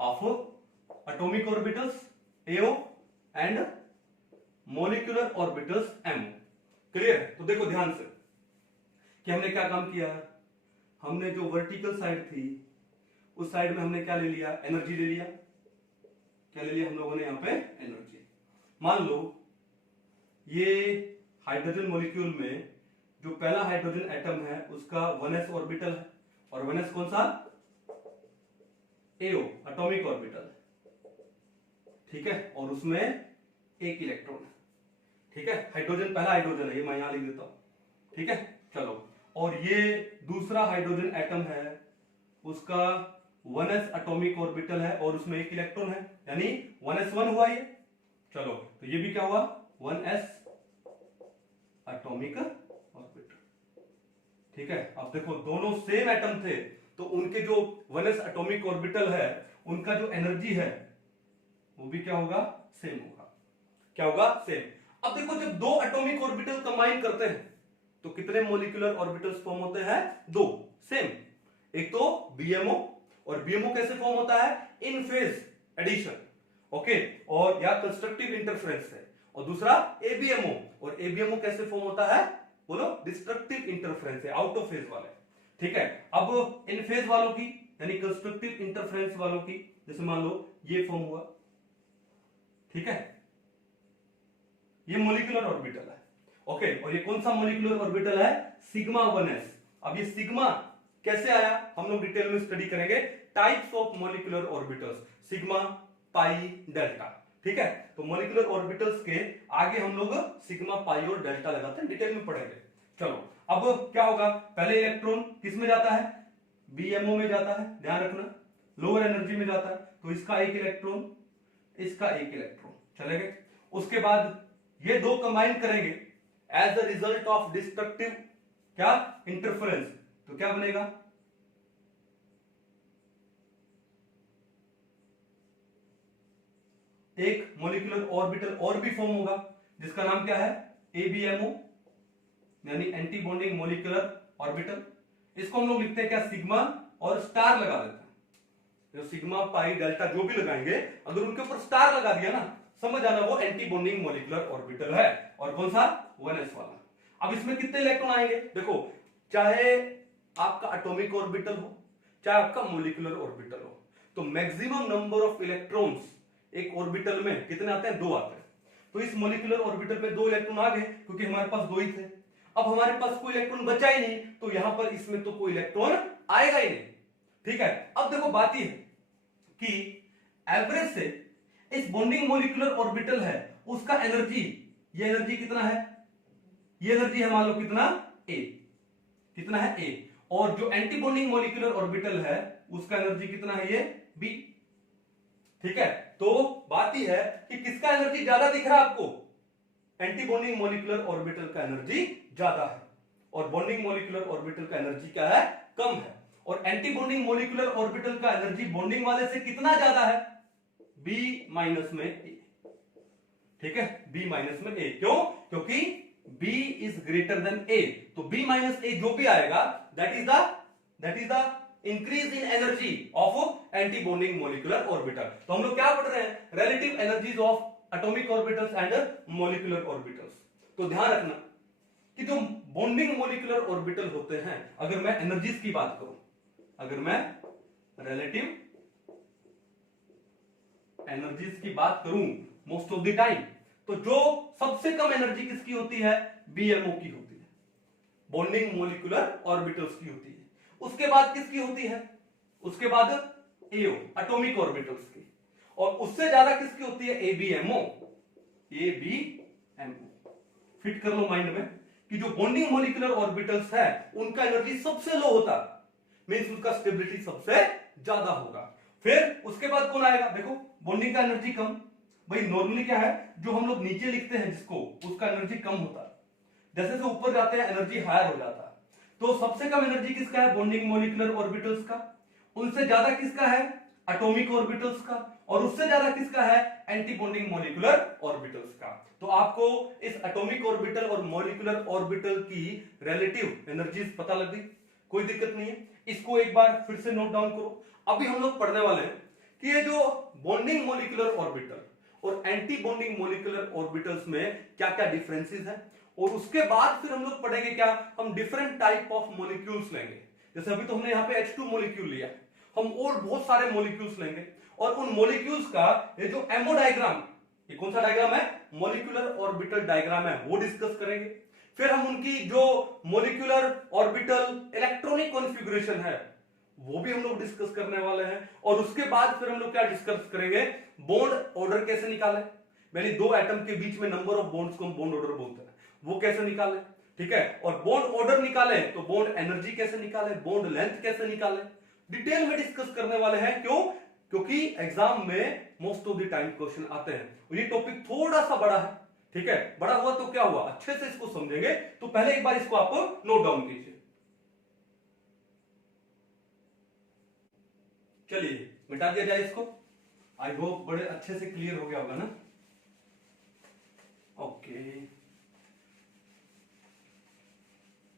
of atomic orbitals AO and molecular orbitals MO। Clear है? तो देखो ध्यान से कि हमने क्या काम किया। हमने जो वर्टिकल साइड थी उस साइड में हमने क्या ले लिया? एनर्जी ले लिया। क्या ले लिया हम लोगों ने यहाँ पे? एनर्जी। मान लो ये हाइड्रोजन मॉलिक्यूल में जो पहला हाइड्रोजन एटम है उसका 1s ऑर्बिटल है, और 1s कौन सा? AO एटॉमिक ऑर्बिटल, ठीक है, और उसमें एक इलेक्ट्रॉन है, ठीक है। हाइड्रोजन पहला हाइड्रोजन है, ये मैं यहां लिख देता हूं, ठीक है। चलो, और ये दूसरा हाइड्रोजन एटम है, उसका 1s एटॉमिक ऑर्बिटल है और उसमें एक इलेक्ट्रॉन है, यानी 1s1 हुआ ये। चलो, तो ये भी क्या हुआ? 1s एटॉमिक ऑर्बिटल, ठीक है। अब देखो दोनों सेम एटम थे तो उनके जो 1s एटॉमिक ऑर्बिटल है उनका जो एनर्जी है वो भी क्या होगा? सेम होगा। क्या होगा? सेम। अब देखो जब दो एटॉमिक ऑर्बिटल कंबाइन करते हैं तो कितने मॉलिक्यूलर ऑर्बिटल्स फॉर्म होते हैं? दो, सेम। एक तो BMO, और BMO कैसे फॉर्म होता है? इन फेज एडिशन, ओके, और या कंस्ट्रक्टिव इंटरफेरेंस है। और दूसरा ABMO, और ABMO कैसे फॉर्म होता है? बोलो, डिस्ट्रक्टिव इंटरफेरेंस है, आउट ऑफ फेज वाले, ठीक है। अब इन फेज वालों की यानी कंस्ट्रक्टिव इंटरफेरेंस वालों की, जैसे मान लो ये फॉर्म हुआ, ठीक है, ये मॉलिक्यूलर ऑर्बिटल है, ओके, और ये कौन सा मॉलिक्यूलर ऑर्बिटल है? Sigma 1s। अब ये सिग्मा कैसे आया हम लोग डिटेल में स्टडी करेंगे। Types of molecular orbitals, sigma, pi, delta, ठीक है। तो मॉलिक्यूलर ऑर्बिटल्स के आगे हम लोग सिग्मा, पाई और डेल्टा लगाते हैं, डिटेल में पढ़ेंगे। चलो, अब क्या होगा? पहले इलेक्ट्रॉन किस में जाता है? BMO में जाता है, ध्यान रखना, लोअर एनर्जी में जाता है, तो इसका एक इलेक्ट्रॉन, इसका एक इलेक्ट्रॉन चले गए। उसके बाद ये दो कंबाइन करेंगे as the result of destructive क्या? इंटरफेरेंस, तो क्या बनेगा? एक मॉलिक्यूलर ऑर्बिटल और भी फॉर्म होगा जिसका नाम क्या है? ABMO, यानी एंटी बॉन्डिंग मॉलिक्यूलर ऑर्बिटल। इसको हम लोग लिखते हैं क्या? सिग्मा, और स्टार लगा देते हैं। जो सिग्मा, पाई, डेल्टा जो भी लगाएंगे, अगर उनके ऊपर स्टार लगा दिया ना, समझ आना वो एंटी बॉन्डिंग मॉलिक्यूलर ऑर्बिटल है। और कौन सा? 1s वाला। अब इसमें कितने इलेक्ट्रॉन आएंगे? देखो, चाहे आपका एटॉमिक ऑर्बिटल हो, चाहे आपका मॉलिक्यूलर ऑर्बिटल हो, तो मैक्सिमम नंबर ऑफ इलेक्ट्रॉन्स एक ऑर्बिटल में कितने आते हैं? 2 आते हैं। तो इस मॉलिक्यूलर ऑर्बिटल में 2 इलेक्ट्रॉन आ गए क्योंकि हमारे पास 2 ही थे। अब हमारे पास कोई इलेक्ट्रॉन बचा ही नहीं, तो यहां पर इसमें तो कोई इलेक्ट्रॉन आएगा ही नहीं, ठीक है। अब देखो बात यह है कि एवरेज से इस बॉन्डिंग मॉलिक्यूलर ऑर्बिटल है उसका एनर्जी, ये एनर्जी कितना है? ये एनर्जी है मान लो कितना? A, कितना है? A। और जो एंटी बॉन्डिंग मॉलिक्यूलर ऑर्बिटल है उसका एनर्जी कितना है? ये B, ठीक है। तो बात यह है कि किसका एनर्जी ज्यादा दिख रहा है आपको? एंटी बॉन्डिंग मॉलिक्यूलर ऑर्बिटल का एनर्जी ज्यादा है, और बॉन्डिंग मॉलिक्यूलर ऑर्बिटल का एनर्जी क्या है? कम है। और एंटी बॉन्डिंग मॉलिक्यूलर ऑर्बिटल का एनर्जी बॉन्डिंग वाले से कितना ज्यादा है? B माइनस में A, ठीक है, B माइनस में A। क्यों? क्योंकि B is greater then A, तो B माइनस A जो भी आएगा that is the increase in energy of anti bonding molecular orbital. तो हम लोग क्या पढ़ रहे हैं? Relative energies of atomic orbitals and molecular orbitals. तो ध्यान रखना कि जो बॉन्डिंग मॉलिक्यूलर ऑर्बिटल होते हैं, अगर मैं एनर्जीज की बात करूं, अगर मैं रिलेटिव एनर्जीज की बात करूं मोस्ट ऑफ द टाइम, तो जो सबसे कम एनर्जी किसकी होती है? BMO की होती है, बॉन्डिंग मॉलिक्यूलर ऑर्बिटल्स की होती है। उसके बाद किसकी होती है? उसके बाद AO एटॉमिक ऑर्बिटल्स की, और उससे ज्यादा किसकी होती है? ABMO, ABMO। फिट कर लो माइंड में कि जो बॉन्डिंग मॉलिक्यूलर ऑर्बिटल्स है उनका एनर्जी सबसे लो होता, मींस उसका स्टेबिलिटी सबसे ज्यादा होगा। फिर उसके बाद कौन आएगा? देखो, बॉन्डिंग का एनर्जी कम, भाई नॉर्मली क्या है, जो हम लोग नीचे लिखते हैं जिसको, उसका एनर्जी कम होता है। जैसे से ऊपर जाते हैं एनर्जी हायर हो जाता है। तो सबसे कम एनर्जी किसका है? बॉन्डिंग मॉलिक्यूलर ऑर्बिटल्स का। उनसे ज्यादा किसका है? एटॉमिक ऑर्बिटल्स का। और उससे ज्यादा किसका है? एंटी बॉन्डिंग मॉलिक्यूलर ऑर्बिटल्स का। तो आपको इस एटॉमिक ऑर्बिटल और मॉलिक्यूलर ऑर्बिटल की रिलेटिव एनर्जीज पता लग गई, कोई दिक्कत नहीं है। इसको एक बार फिर से नोट डाउन करो। अभी हम लोग पढ़ने वाले हैं कि ये जो बॉन्डिंग मॉलिक्यूलर ऑर्बिटल और एंटी बॉन्डिंग मॉलिक्यूलर ऑर्बिटल्स में क्या क्या डिफरेंसेस हैं, और उसके बाद फिर हम लोग पढ़ेंगे क्या, हम डिफरेंट टाइप ऑफ मॉलिक्यूल्स लेंगे। जैसे अभी तो हमने यहाँ पे H2 मॉलिक्यूल लिया, हम और बहुत सारे मॉलिक्यूल्स लेंगे और उन मॉलिक्यूल्स का ये जो एमओ डायग्राम, ये कौन सा डायग्राम है? मॉलिक्यूलर ऑर्बिटल डायग्राम है, वो डिस्कस करेंगे। फिर हम उनकी जो मॉलिक्यूलर ऑर्बिटल इलेक्ट्रॉनिक कॉन्फ़िगरेशन है वो भी हम लोग डिस्कस करने वाले हैं। और उसके बाद फिर हम लोग क्या डिस्कस करेंगे? बॉन्ड ऑर्डर कैसे निकाले, यानी दो एटम के बीच में नंबर ऑफ बॉन्ड्स को हम बॉन्ड ऑर्डर बोलते हैं, वो कैसे निकाले, ठीक है। और बॉन्ड ऑर्डर निकाले तो बॉन्ड एनर्जी कैसे निकाले, बॉन्ड लेंथ कैसे निकाले, डिटेल में डिस्कस करने वाले हैं। क्यों? क्योंकि एग्जाम में most of the time question आते हैं और ये टॉपिक थोड़ा सा बड़ा है, ठीक है। बड़ा हुआ तो क्या हुआ, अच्छे से इसको समझेंगे। तो पहले एक बार इसको आप नोट डाउन कीजिए। चलिए मिटा दिया जाए इसको। आई होप बड़े अच्छे से क्लियर हो गया होगा ना। ओके,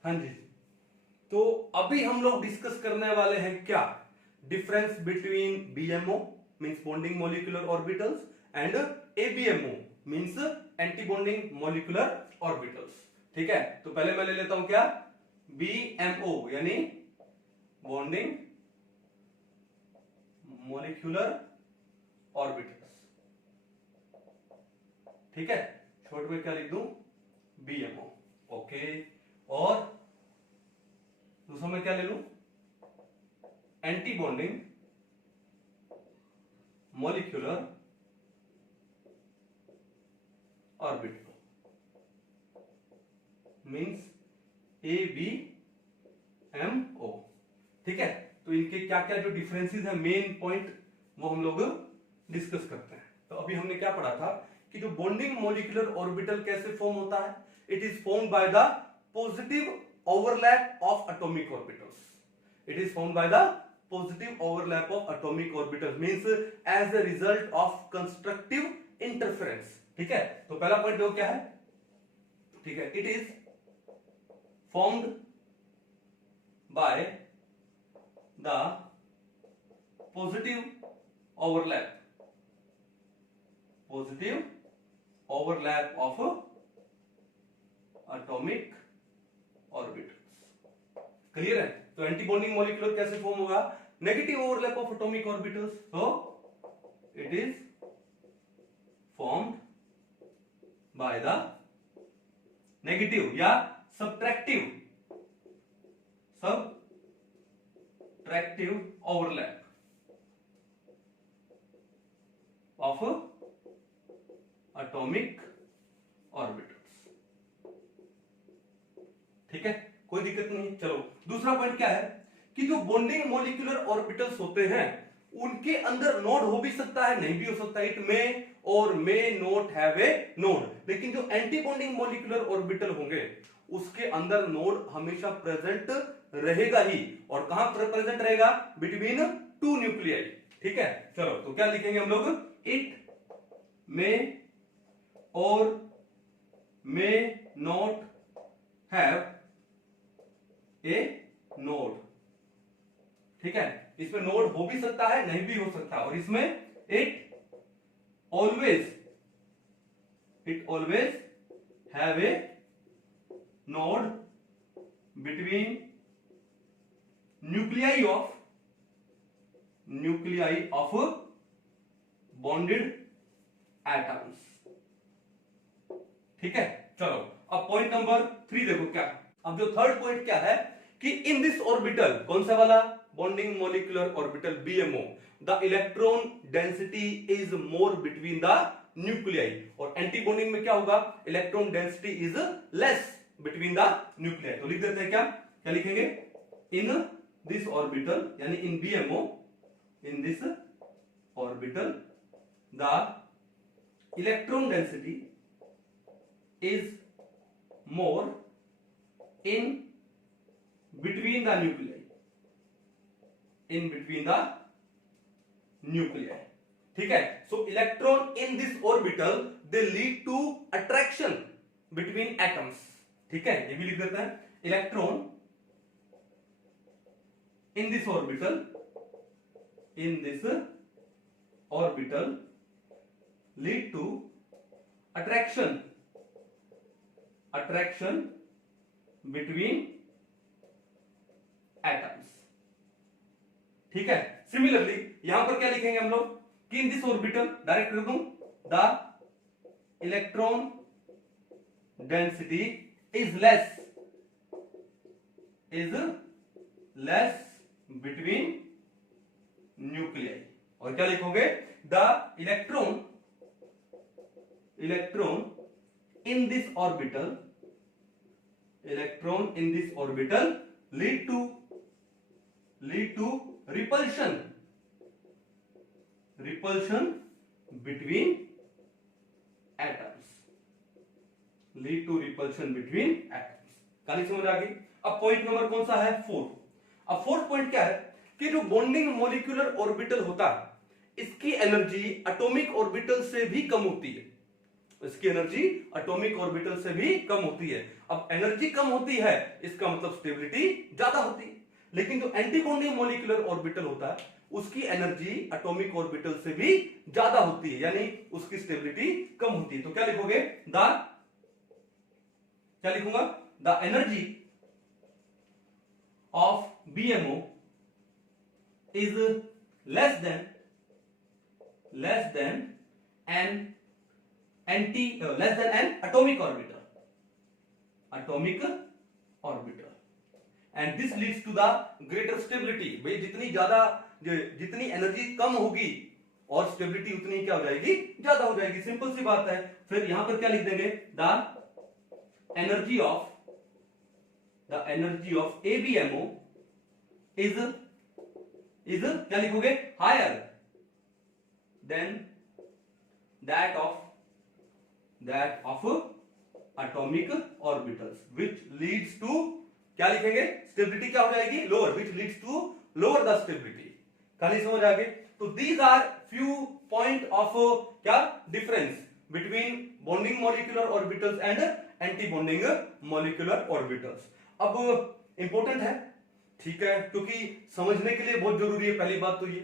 हाँ जी। तो अभी हम लोग डिस्कस करने वाले हैं क्या, difference between BMO means bonding molecular orbitals and ABMO means anti bonding molecular orbitals, ठीक है। तो पहले मैं ले लेता हूं क्या, बीएमओ यानी बॉन्डिंग मॉलिक्यूलर ऑर्बिटल्स, ठीक है। शॉर्ट में क्या लिख दूं? BMO, okay. और दूसरा मैं क्या ले लूं? Anti bonding molecular orbital means ABMO, ठीक है। तो इनके क्या क्या जो डिफरेंसेस है, मेन पॉइंट, वो हम लोग डिस्कस करते हैं। तो अभी हमने क्या पढ़ा था कि जो बॉन्डिंग मॉलिक्यूलर ऑर्बिटल कैसे फॉर्म होता है, it is formed by the positive overlap of atomic orbitals. It is formed by the positive overlap of atomic orbitals, means as a result of constructive interference, ठीक है। तो पहला point जो क्या है, ठीक है, it is formed by the positive overlap of atomic orbitals, clear है। तो एंटी बॉन्डिंग मॉलिक्यूलर कैसे फॉर्म होगा? Negative overlap of atomic orbitals, so it is formed by the negative या subtractive overlap of atomic orbitals, ठीक है, कोई दिक्कत नहीं। चलो दूसरा पॉइंट क्या है कि जो बॉन्डिंग मॉलिक्यूलर ऑर्बिटल्स होते हैं उनके अंदर नोड हो भी सकता है, नहीं भी हो सकता, इट मे और may not have a node. लेकिन जो एंटी बॉन्डिंग मॉलिक्यूलर ऑर्बिटल होंगे उसके अंदर नोड हमेशा प्रेजेंट रहेगा ही। और कहां प्रेजेंट रहेगा? बिटवीन टू न्यूक्लियाई, ठीक है। चलो तो क्या लिखेंगे हम लोग? इट मे और may not have a node, ठीक है। इसमें नोड हो भी सकता है, नहीं भी हो सकता। और इसमें it always have a node between nuclei of bonded atoms, ठीक है। चलो अब पॉइंट नंबर 3 देखो क्या। अब जो थर्ड पॉइंट क्या है कि इन दिस ऑर्बिटल, कौन सा वाला? Bonding molecular orbital BMO, the electron density is more between the nuclei. और एंटी बॉन्डिंग में क्या होगा? Electron density is less between the nuclei. तो लिख देते हैं क्या, क्या लिखेंगे? इन दिस ऑर्बिटल यानी in BMO, in this orbital the electron density is more in between the nuclei, in between the nuclei, ठीक है। So electron in this orbital they lead to attraction between atoms, ठीक है, ये भी लिख देते हैं। Electron in this orbital, in this orbital lead to attraction, attraction between atoms, ठीक है। सिमिलरली यहां पर क्या लिखेंगे हम लोग कि इन दिस ऑर्बिटल, डायरेक्ट कर दूं, the electron density is less, is less between nuclei. और क्या लिखोगे, the electron, electron in this orbital, electron in this orbital lead to repulsion, repulsion between atoms, lead to repulsion between atoms. खाली समझ आ गई। अब पॉइंट नंबर कौन सा है, 4। अब फोर्थ पॉइंट क्या है कि जो बॉन्डिंग मॉलिक्यूलर ऑर्बिटल होता है इसकी एनर्जी एटॉमिक ऑर्बिटल से भी कम होती है, इसकी एनर्जी एटॉमिक ऑर्बिटल से भी कम होती है। अब एनर्जी कम होती है इसका मतलब स्टेबिलिटी ज्यादा होती है, लेकिन जो एंटी बॉन्डिंग मॉलिक्यूलर ऑर्बिटल होता है उसकी एनर्जी एटॉमिक ऑर्बिटल से भी ज्यादा होती है, यानी उसकी स्टेबिलिटी कम होती है। तो क्या लिखोगे, क्या लिखूंगा, the energy of BMO is less than an atomic orbital, atomic orbital, and this leads to the greater stability। भाई जितनी एनर्जी कम होगी और स्टेबिलिटी उतनी क्या हो जाएगी, ज्यादा हो जाएगी। सिंपल सी बात है। फिर यहां पर क्या लिख देंगे, the energy of ABMO is क्या लिखोगे, higher than that of atomic orbitals which leads to, क्या लिखेंगे, स्टेबिलिटी क्या हो जाएगी, lower, which leads to lower the stability. खाली समझ आ गए। तो these are few point of क्या difference between bonding molecular orbitals and anti bonding molecular orbitals. अब इंपॉर्टेंट है, ठीक है, क्योंकि समझने के लिए बहुत जरूरी है, पहली बात तो ये।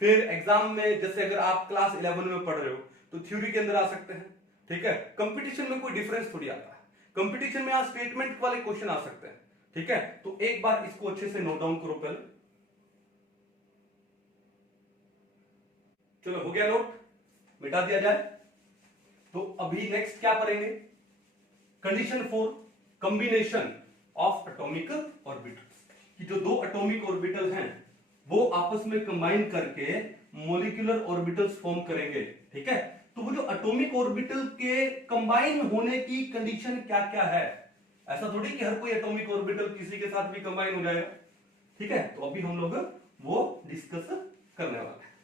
फिर एग्जाम में जैसे अगर आप क्लास 11 में पढ़ रहे हो तो थ्योरी के अंदर आ सकते हैं, ठीक है। कंपटीशन में कोई डिफरेंस थोड़ी आता है, कंपटीशन में आज स्टेटमेंट वाले क्वेश्चन आ सकते हैं, ठीक है। तो एक बार इसको अच्छे से नोट डाउन करो पहले। चलो हो गया नोट, मिटा दिया जाए। तो अभी नेक्स्ट क्या पढ़ेंगे, condition 4 combination of atomic orbitals, कि जो दो एटॉमिक ऑर्बिटल हैं वो आपस में कंबाइन करके मॉलिक्यूलर ऑर्बिटल्स फॉर्म करेंगे, ठीक है। तो वो जो एटॉमिक ऑर्बिटल के कंबाइन होने की कंडीशन क्या क्या है, ऐसा थोड़ी कि हर कोई एटॉमिक ऑर्बिटल किसी के साथ भी कंबाइन हो जाएगा, ठीक है। तो अभी हम लोग वो डिस्कस करने वाले हैं।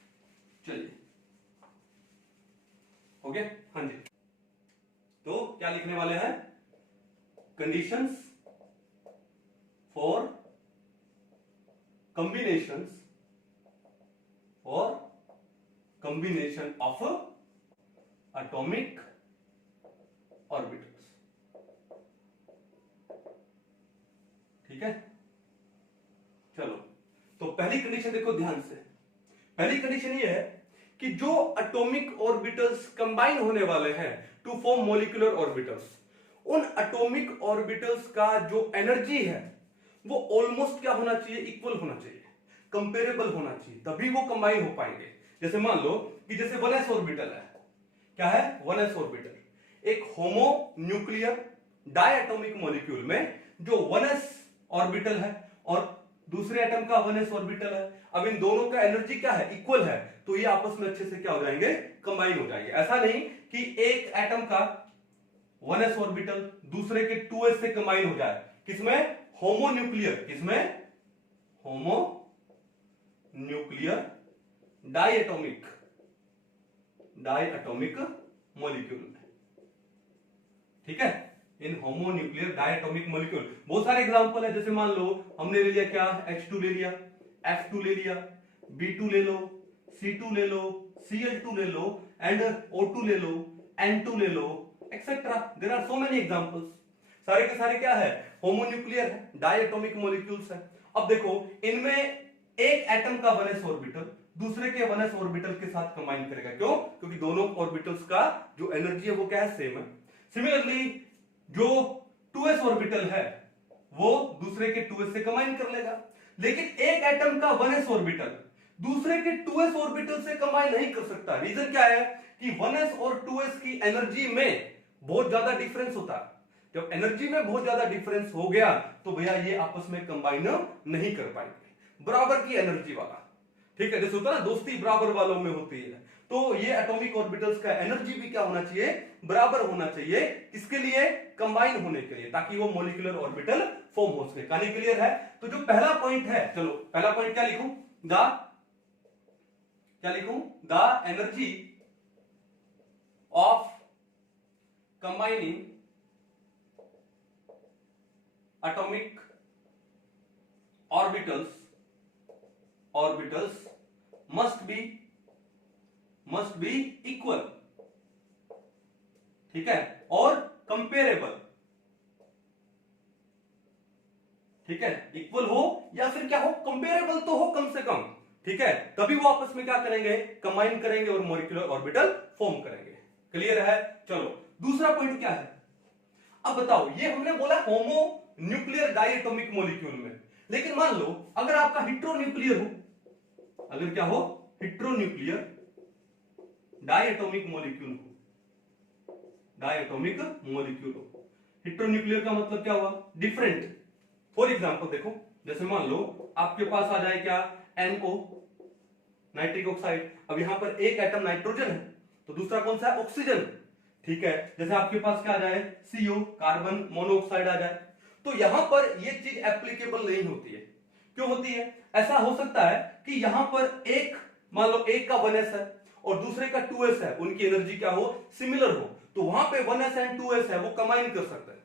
चलिए हो गया, हाँ जी। तो क्या लिखने वाले हैं, conditions for combinations of atomic orbitals, ठीक है। चलो, तो पहली कंडीशन देखो ध्यान से। पहली कंडीशन ये है कि जो एटॉमिक ऑर्बिटल्स कंबाइन होने वाले हैं टू फॉर्म मॉलिक्यूलर ऑर्बिटल्स, उन एटॉमिक ऑर्बिटल्स का जो एनर्जी है वो ऑलमोस्ट क्या होना चाहिए, इक्वल होना चाहिए, कंपेरेबल होना चाहिए, तभी वो कंबाइन हो पाएंगे। जैसे मान लो कि जैसे 1s ऑर्बिटल है, क्या है 1s ऑर्बिटल, एक होमो न्यूक्लियर डायटोमिक मॉलिक्यूल में जो 1s ऑर्बिटल है और दूसरे एटम का 1s ऑर्बिटल है, अब इन दोनों का एनर्जी क्या है, इक्वल है, तो ये आपस में अच्छे से क्या हो जाएंगे, कंबाइन हो जाएंगे। ऐसा नहीं कि एक एटम का 1s ऑर्बिटल दूसरे के 2s से कंबाइन हो जाए, किसमें, होमो न्यूक्लियर, किसमें, होमो न्यूक्लियर डायटोमिक मॉलिक्यूल में, ठीक है। इन होमोन्यूक्लियर डायटोमिक मॉलिक्यूल। बहुत सारे एग्जांपल है, जैसे मान लो हमने ले लिया क्या, H2 ले लिया, F2 ले लिया, B2 ले लो, C2 ले लो, Cl2 ले लो, एंड O2 ले लो, N2 ले लो, etcetera. There are so many examples. सारे के सारे क्या है, होमोन्यूक्लियर है, डायटोमिक मॉलिक्यूल्स है। अब देखो इनमें एक एटम का 1s ऑर्बिटल दूसरे के 1s ऑर्बिटल के साथ कंबाइन करेगा। क्यों? क्योंकि दोनों ऑर्बिटल्स का जो एनर्जी है वो क्या है, सेम है। सिमिलरली जो 2s ऑर्बिटल है वो दूसरे के 2s से कंबाइन कर लेगा। लेकिन एक एटम का 1s ऑर्बिटल दूसरे के 2s ऑर्बिटल से कंबाइन नहीं कर सकता। रीजन क्या है कि 1s और 2s की एनर्जी में बहुत ज्यादा डिफरेंस होता है। जब एनर्जी में बहुत ज्यादा डिफरेंस हो गया तो भैया ये आपस में कंबाइन नहीं कर पाएंगे। बराबर की एनर्जी वाला, ठीक है, जैसे होता है ना दोस्ती बराबर वालों में होती है, तो ये एटॉमिक ऑर्बिटल्स का एनर्जी भी क्या होना चाहिए, बराबर होना चाहिए। इसके लिए कंबाइन होने के लिए, ताकि वो मॉलिक्यूलर ऑर्बिटल फॉर्म हो सके। कहानी क्लियर है? तो जो पहला पॉइंट है, चलो पहला पॉइंट क्या लिखूं, the energy of combining atomic orbitals must be equal, ठीक है, और कंपेरेबल, ठीक है, इक्वल हो या फिर क्या हो, कंपेरेबल तो हो कम से कम, ठीक है, तभी वो आपस में क्या करेंगे, कंबाइन करेंगे और मॉलिक्यूलर ऑर्बिटल फॉर्म करेंगे। क्लियर है? चलो दूसरा पॉइंट क्या है, अब बताओ, ये हमने बोला होमो न्यूक्लियर डायटोमिक मॉलिक्यूल में, लेकिन मान लो अगर आपका हिट्रोन्यूक्लियर हो, अगर क्या हो, हिट्रोन्यूक्लियर डायटोमिक मॉलिक्यूल हो, हिट्रोन्यूक्लियर का मतलब क्या हुआ, डिफरेंट। फॉर एग्जांपल देखो, जैसे मान लो आपके पास आ जाए क्या, NO नाइट्रिक ऑक्साइड। अब यहां पर एक एटम नाइट्रोजन है तो दूसरा कौन सा है, ऑक्सीजन, ठीक है। जैसे आपके पास क्या आ जाए, CO कार्बन मोनोऑक्साइड आ जाए, तो यहां पर ये चीज एप्लीकेबल नहीं होती है। क्यों होती है? ऐसा हो सकता है कि यहां पर एक, मान लो एक का 1s है और दूसरे का 2s है, उनकी एनर्जी क्या हो, सिमिलर हो, तो वहां पे 1s एंड 2s है वो कंबाइन कर सकते हैं,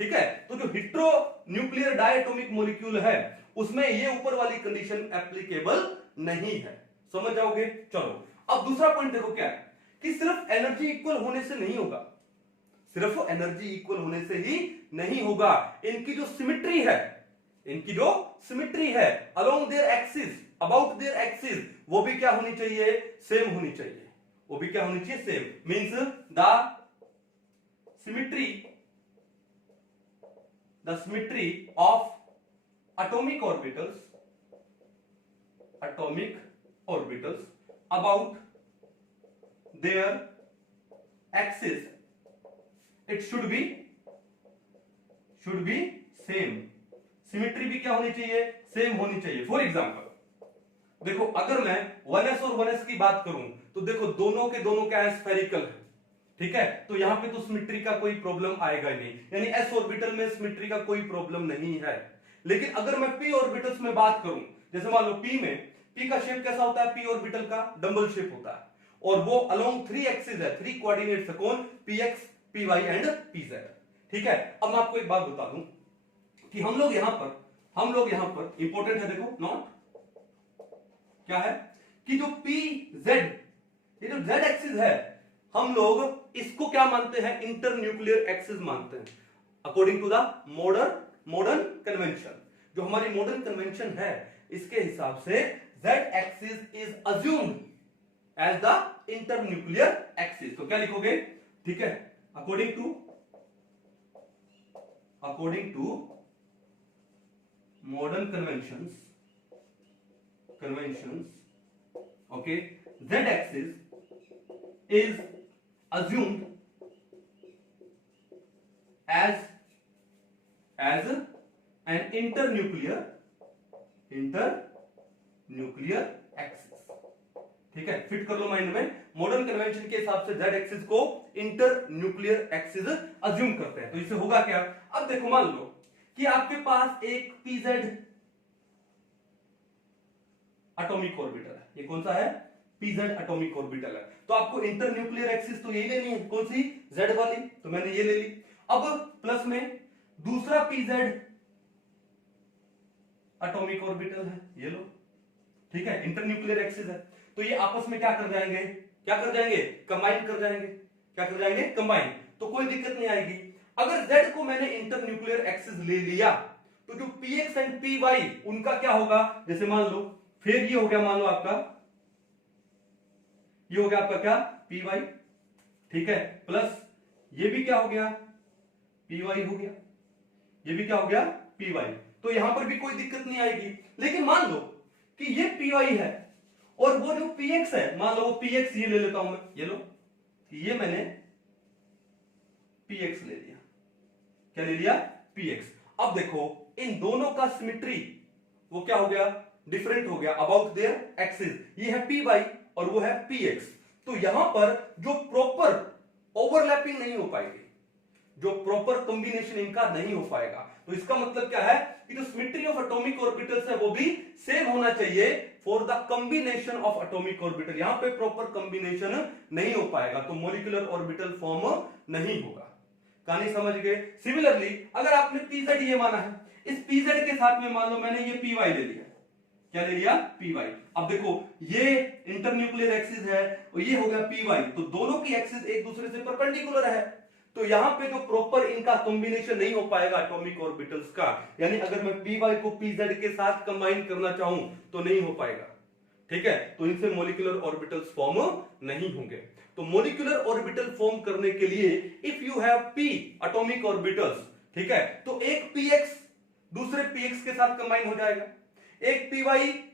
ठीक है। तो जो हिट्रो न्यूक्लियर डायटोमिक मॉलिक्यूल है उसमें ये ऊपर वाली कंडीशन एप्लीकेबल नहीं है, समझ जाओगे। चलो अब दूसरा पॉइंट देखो क्या है, कि सिर्फ एनर्जी इक्वल होने से नहीं होगा, सिर्फ एनर्जी इक्वल होने से ही नहीं होगा, इनकी जो सिमिट्री है, along their axis, about their axis, वो भी क्या होनी चाहिए, सेम होनी चाहिए, वो भी क्या होनी चाहिए, same. Means the symmetry of atomic orbitals about their axis, it should be same. Symmetry भी क्या होनी चाहिए, सेम होनी चाहिए। फॉर एग्जांपल देखो, अगर मैं 1s और 1s की बात करूं तो देखो दोनों के दोनों क्या है, स्फेरिकल है, ठीक है, तो यहां पे तो सिमिट्री का कोई प्रॉब्लम आएगा नहीं, यानी s ऑर्बिटल में सिमिट्री का कोई प्रॉब्लम नहीं है। लेकिन अगर मैं p ऑर्बिटल्स में बात करूं, जैसे मान लो p का शेप कैसा होता है, p ऑर्बिटल का डबल शेप होता है, और वो अलोंग 3 एक्सिस है, 3 कोऑर्डिनेट्स है, कौन, px py एंड pz, ठीक है। अब मैं आपको एक बात बता दूं कि हम लोग यहां पर इंपॉर्टेंट है, देखो नोट क्या है, कि जो pz, ये जो z एक्सिस है, हम लोग इसको क्या मानते हैं, इंटर न्यूक्लियर एक्सिस मानते हैं, according to the modern convention. जो हमारी मॉडर्न कन्वेंशन है इसके हिसाब से z axis is assumed as the inter nuclear axis. तो क्या लिखोगे, ठीक है, according to modern conventions, okay, z axis is assumed as an internuclear axis, ठीक है, फिट कर लो माइंड में। मॉडर्न कन्वेंशन के हिसाब से z एक्सिस को इंटर न्यूक्लियर एक्सिस अज्यूम करते हैं। तो इससे होगा क्या, अब देखो मान लो कि आपके पास एक pz एटॉमिक ऑर्बिटल है, ये कौन सा है, pz एटॉमिक ऑर्बिटल है, तो आपको इंटर न्यूक्लियर एक्सिस तो यही लेनी है, कौन सी, z वाली, तो मैंने ये ले ली। अब प्लस में दूसरा pz एटॉमिक ऑर्बिटल है, ये लो, ठीक है, इंटरन्यूक्लियर एक्सिस है, तो ये आपस में क्या कर जाएंगे, कंबाइन कर जाएंगे, कंबाइन, तो कोई दिक्कत नहीं आएगी। अगर z को मैंने इंटरन्यूक्लियर एक्सिस ले लिया तो जो px एंड py उनका क्या होगा, जैसे मान लो फिर ये हो गया, मान लो आपका ये हो गया आपका क्या py, ठीक है, प्लस ये भी क्या हो गया py हो गया, ये भी क्या हो गया py, तो यहां पर भी कोई दिक्कत नहीं आएगी। लेकिन मान लो कि ये py है और वो जो px है, मान लो वो px ये ले लेता हूं मैं, ये लो, ये मैंने px ले लिया, क्या ले लिया px। अब देखो इन दोनों का सिमेट्री वो क्या हो गया, डिफरेंट हो गया अबाउट देयर एक्सिस, ये है py और वो है px, तो यहां पर जो प्रॉपर ओवरलैपिंग नहीं हो पाएगी, जो प्रॉपर कॉम्बिनेशन इनका नहीं हो पाएगा। तो इसका मतलब क्या है कि जो सिमेट्री ऑफ एटॉमिक ऑर्बिटल्स है वो भी सेम होना चाहिए for the combination of atomic orbital, यहां पे प्रॉपर कॉम्बिनेशन नहीं हो पाएगा तो मॉलिक्यूलर ऑर्बिटल फॉर्म नहीं होगा। कहानी समझ गए। सिमिलरली अगर आपने pz ये माना है, इस pz के साथ में मान लो मैंने ये py ले लिया, क्या ले लिया py, अब देखो ये इंटरन्यूक्लियर एक्सिस है और ये हो गया py, तो दोनों की एक्सिस एक दूसरे से परपेंडिकुलर है, तो यहां पे जो प्रॉपर इनका कॉम्बिनेशन नहीं हो पाएगा एटॉमिक ऑर्बिटल्स का, यानी अगर मैं py को pz के साथ कंबाइन करना चाहूं तो नहीं हो पाएगा, ठीक है, तो इनसे मॉलिक्यूलर ऑर्बिटल्स फॉर्म नहीं होंगे। तो मॉलिक्यूलर ऑर्बिटल फॉर्म करने के लिए if you have p atomic orbitals, ठीक है, तो एक px दूसरे px के साथ कंबाइन हो जाएगा, एक py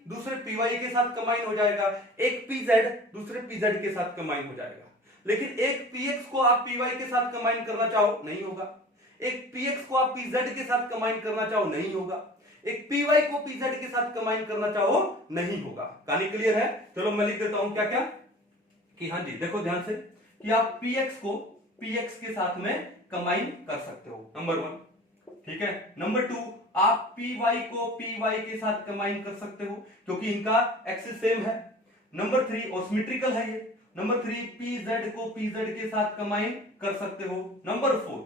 दूसरे py के साथ कंबाइन हो जाएगा, एक pz दूसरे pz के साथ कंबाइन हो जाएगा। लेकिन एक px को आप py के साथ कंबाइन करना चाहो नहीं होगा, एक px को आप pz के साथ कंबाइन करना चाहो नहीं होगा, एक py को pz के साथ कंबाइन करना चाहो नहीं होगा। कहानी क्लियर है। चलो मैं लिख देता हूं क्या क्या, कि हाँ जी देखो ध्यान से कि आप px को px के साथ में कंबाइन कर सकते हो, नंबर 1, ठीक है। नंबर 2 आप py को py के साथ कंबाइन कर सकते हो क्योंकि इनका एक्सिस सेम है। नंबर 3 और सिमेट्रिकल है ये। नंबर 3 pz को pz के साथ कंबाइन कर सकते हो। नंबर 4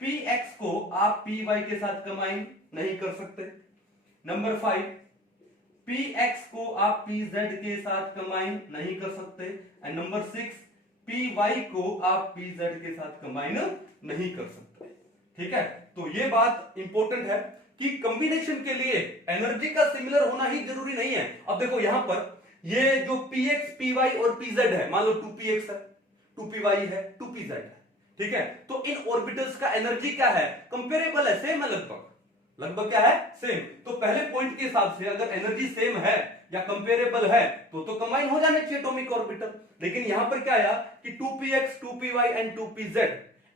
px को आप py के साथ कंबाइन नहीं कर सकते। नंबर 5 px को आप pz के साथ कंबाइन नहीं कर सकते। एंड नंबर 6 py को आप pz के साथ कंबाइन नहीं कर सकते, ठीक है। तो ये बात इंपॉर्टेंट है कि कॉम्बिनेशन के लिए एनर्जी का सिमिलर होना ही जरूरी नहीं है। अब देखो यहां पर ये जो px py और pz है, मान लो 2px है 2py है 2pz है, ठीक है, तो इन ऑर्बिटल्स का एनर्जी क्या है, कंपेरेबल है, सेम है, लगभग क्या है सेम। तो पहले पॉइंट के हिसाब से अगर एनर्जी सेम है या कंपेरेबल है तो कंबाइन हो जाने चाहिए एटॉमिक ऑर्बिटल। लेकिन यहां पर क्या आया कि 2px 2py and 2pz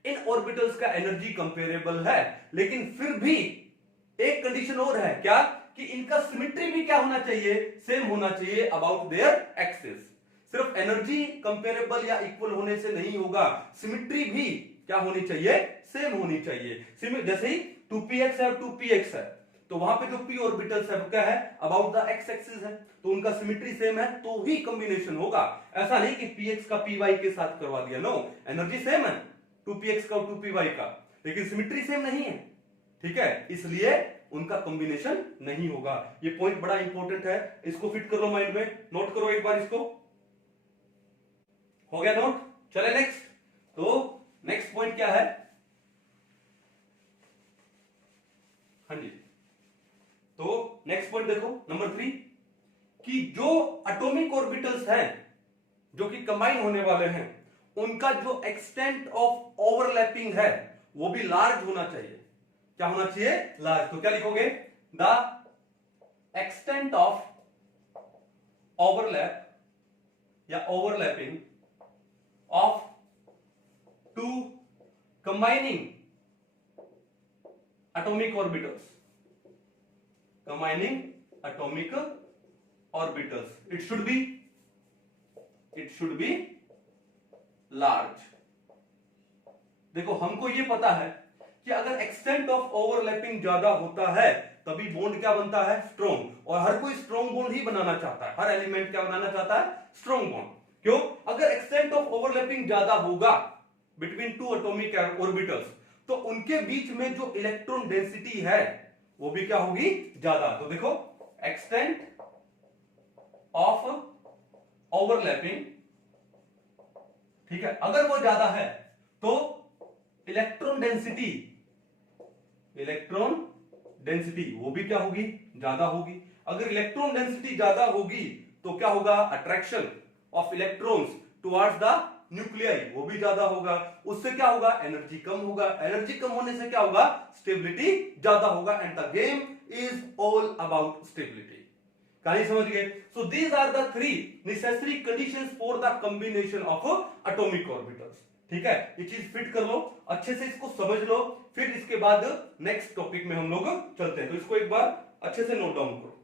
in orbitals का एनर्जी कंपेरेबल है, लेकिन फिर भी एक कंडीशन और है, क्या, कि इनका सिमेट्री भी क्या होना चाहिए, सेम होना चाहिए अबाउट देयर एक्सिस। सिर्फ एनर्जी कंपेरेबल या इक्वल होने से नहीं होगा, सिमेट्री भी क्या होनी चाहिए, सेम होनी चाहिए। जैसे ही 2px है और 2px है तो वहां पे जो p ऑर्बिटल्स है वो क्या है, अबाउट द x एक्सिस है, तो उनका सिमेट्री सेम है तो ही कॉम्बिनेशन होगा। ऐसा नहीं कि px का py के साथ करवा दिया, नो, एनर्जी सेम है 2px का और 2py का, लेकिन सिमेट्री सेम नहीं है, ठीक है, इसलिए उनका कॉम्बिनेशन नहीं होगा। ये पॉइंट बड़ा इंपॉर्टेंट है, इसको फिट कर लो माइंड में, नोट करो एक बार इसको। हो गया नोट। चले नेक्स्ट। तो नेक्स्ट पॉइंट क्या है, हाँ जी, तो नेक्स्ट पॉइंट देखो नंबर 3 कि जो एटॉमिक ऑर्बिटल्स हैं जो कि कंबाइन होने वाले हैं उनका जो एक्सटेंट ऑफ ओवरलैपिंग है वो भी लार्ज होना चाहिए। क्या होना चाहिए, लार्ज। तो क्या लिखोगे, द एक्सटेंट ऑफ ओवरलैप या overlapping of two combining atomic orbitals, combining atomic orbitals, it should be large। देखो हमको ये पता है कि अगर एक्सटेंट ऑफ ओवरलैपिंग ज्यादा होता है तभी बॉन्ड क्या बनता है, स्ट्रॉन्ग, और हर कोई स्ट्रॉन्ग बॉन्ड ही बनाना चाहता है, हर एलिमेंट क्या बनाना चाहता है, स्ट्रॉन्ग बॉन्ड। क्यों, अगर एक्सटेंट ऑफ ओवरलैपिंग ज्यादा होगा बिटवीन टू एटॉमिक ऑर्बिटल्स तो उनके बीच में जो इलेक्ट्रॉन डेंसिटी है वो भी क्या होगी, ज्यादा। तो देखो एक्सटेंट ऑफ ओवरलैपिंग, ठीक है, अगर वो ज्यादा है तो इलेक्ट्रॉन डेंसिटी वो भी क्या होगी, ज्यादा होगी। अगर इलेक्ट्रॉन डेंसिटी ज्यादा होगी तो क्या होगा, attraction of electrons towards the nuclei वो भी ज्यादा होगा। उससे क्या होगा, एनर्जी कम होगा। एनर्जी कम होने से क्या होगा, स्टेबिलिटी ज्यादा होगा। And the game is all about stability. कहानी समझ गए? So these are the three necessary conditions for the combination of atomic orbitals. ठीक है, ये चीज फिट कर लो, अच्छे से इसको समझ लो, फिर इसके बाद नेक्स्ट टॉपिक में हम लोग चलते हैं। तो इसको एक बार अच्छे से नोट डाउन करो।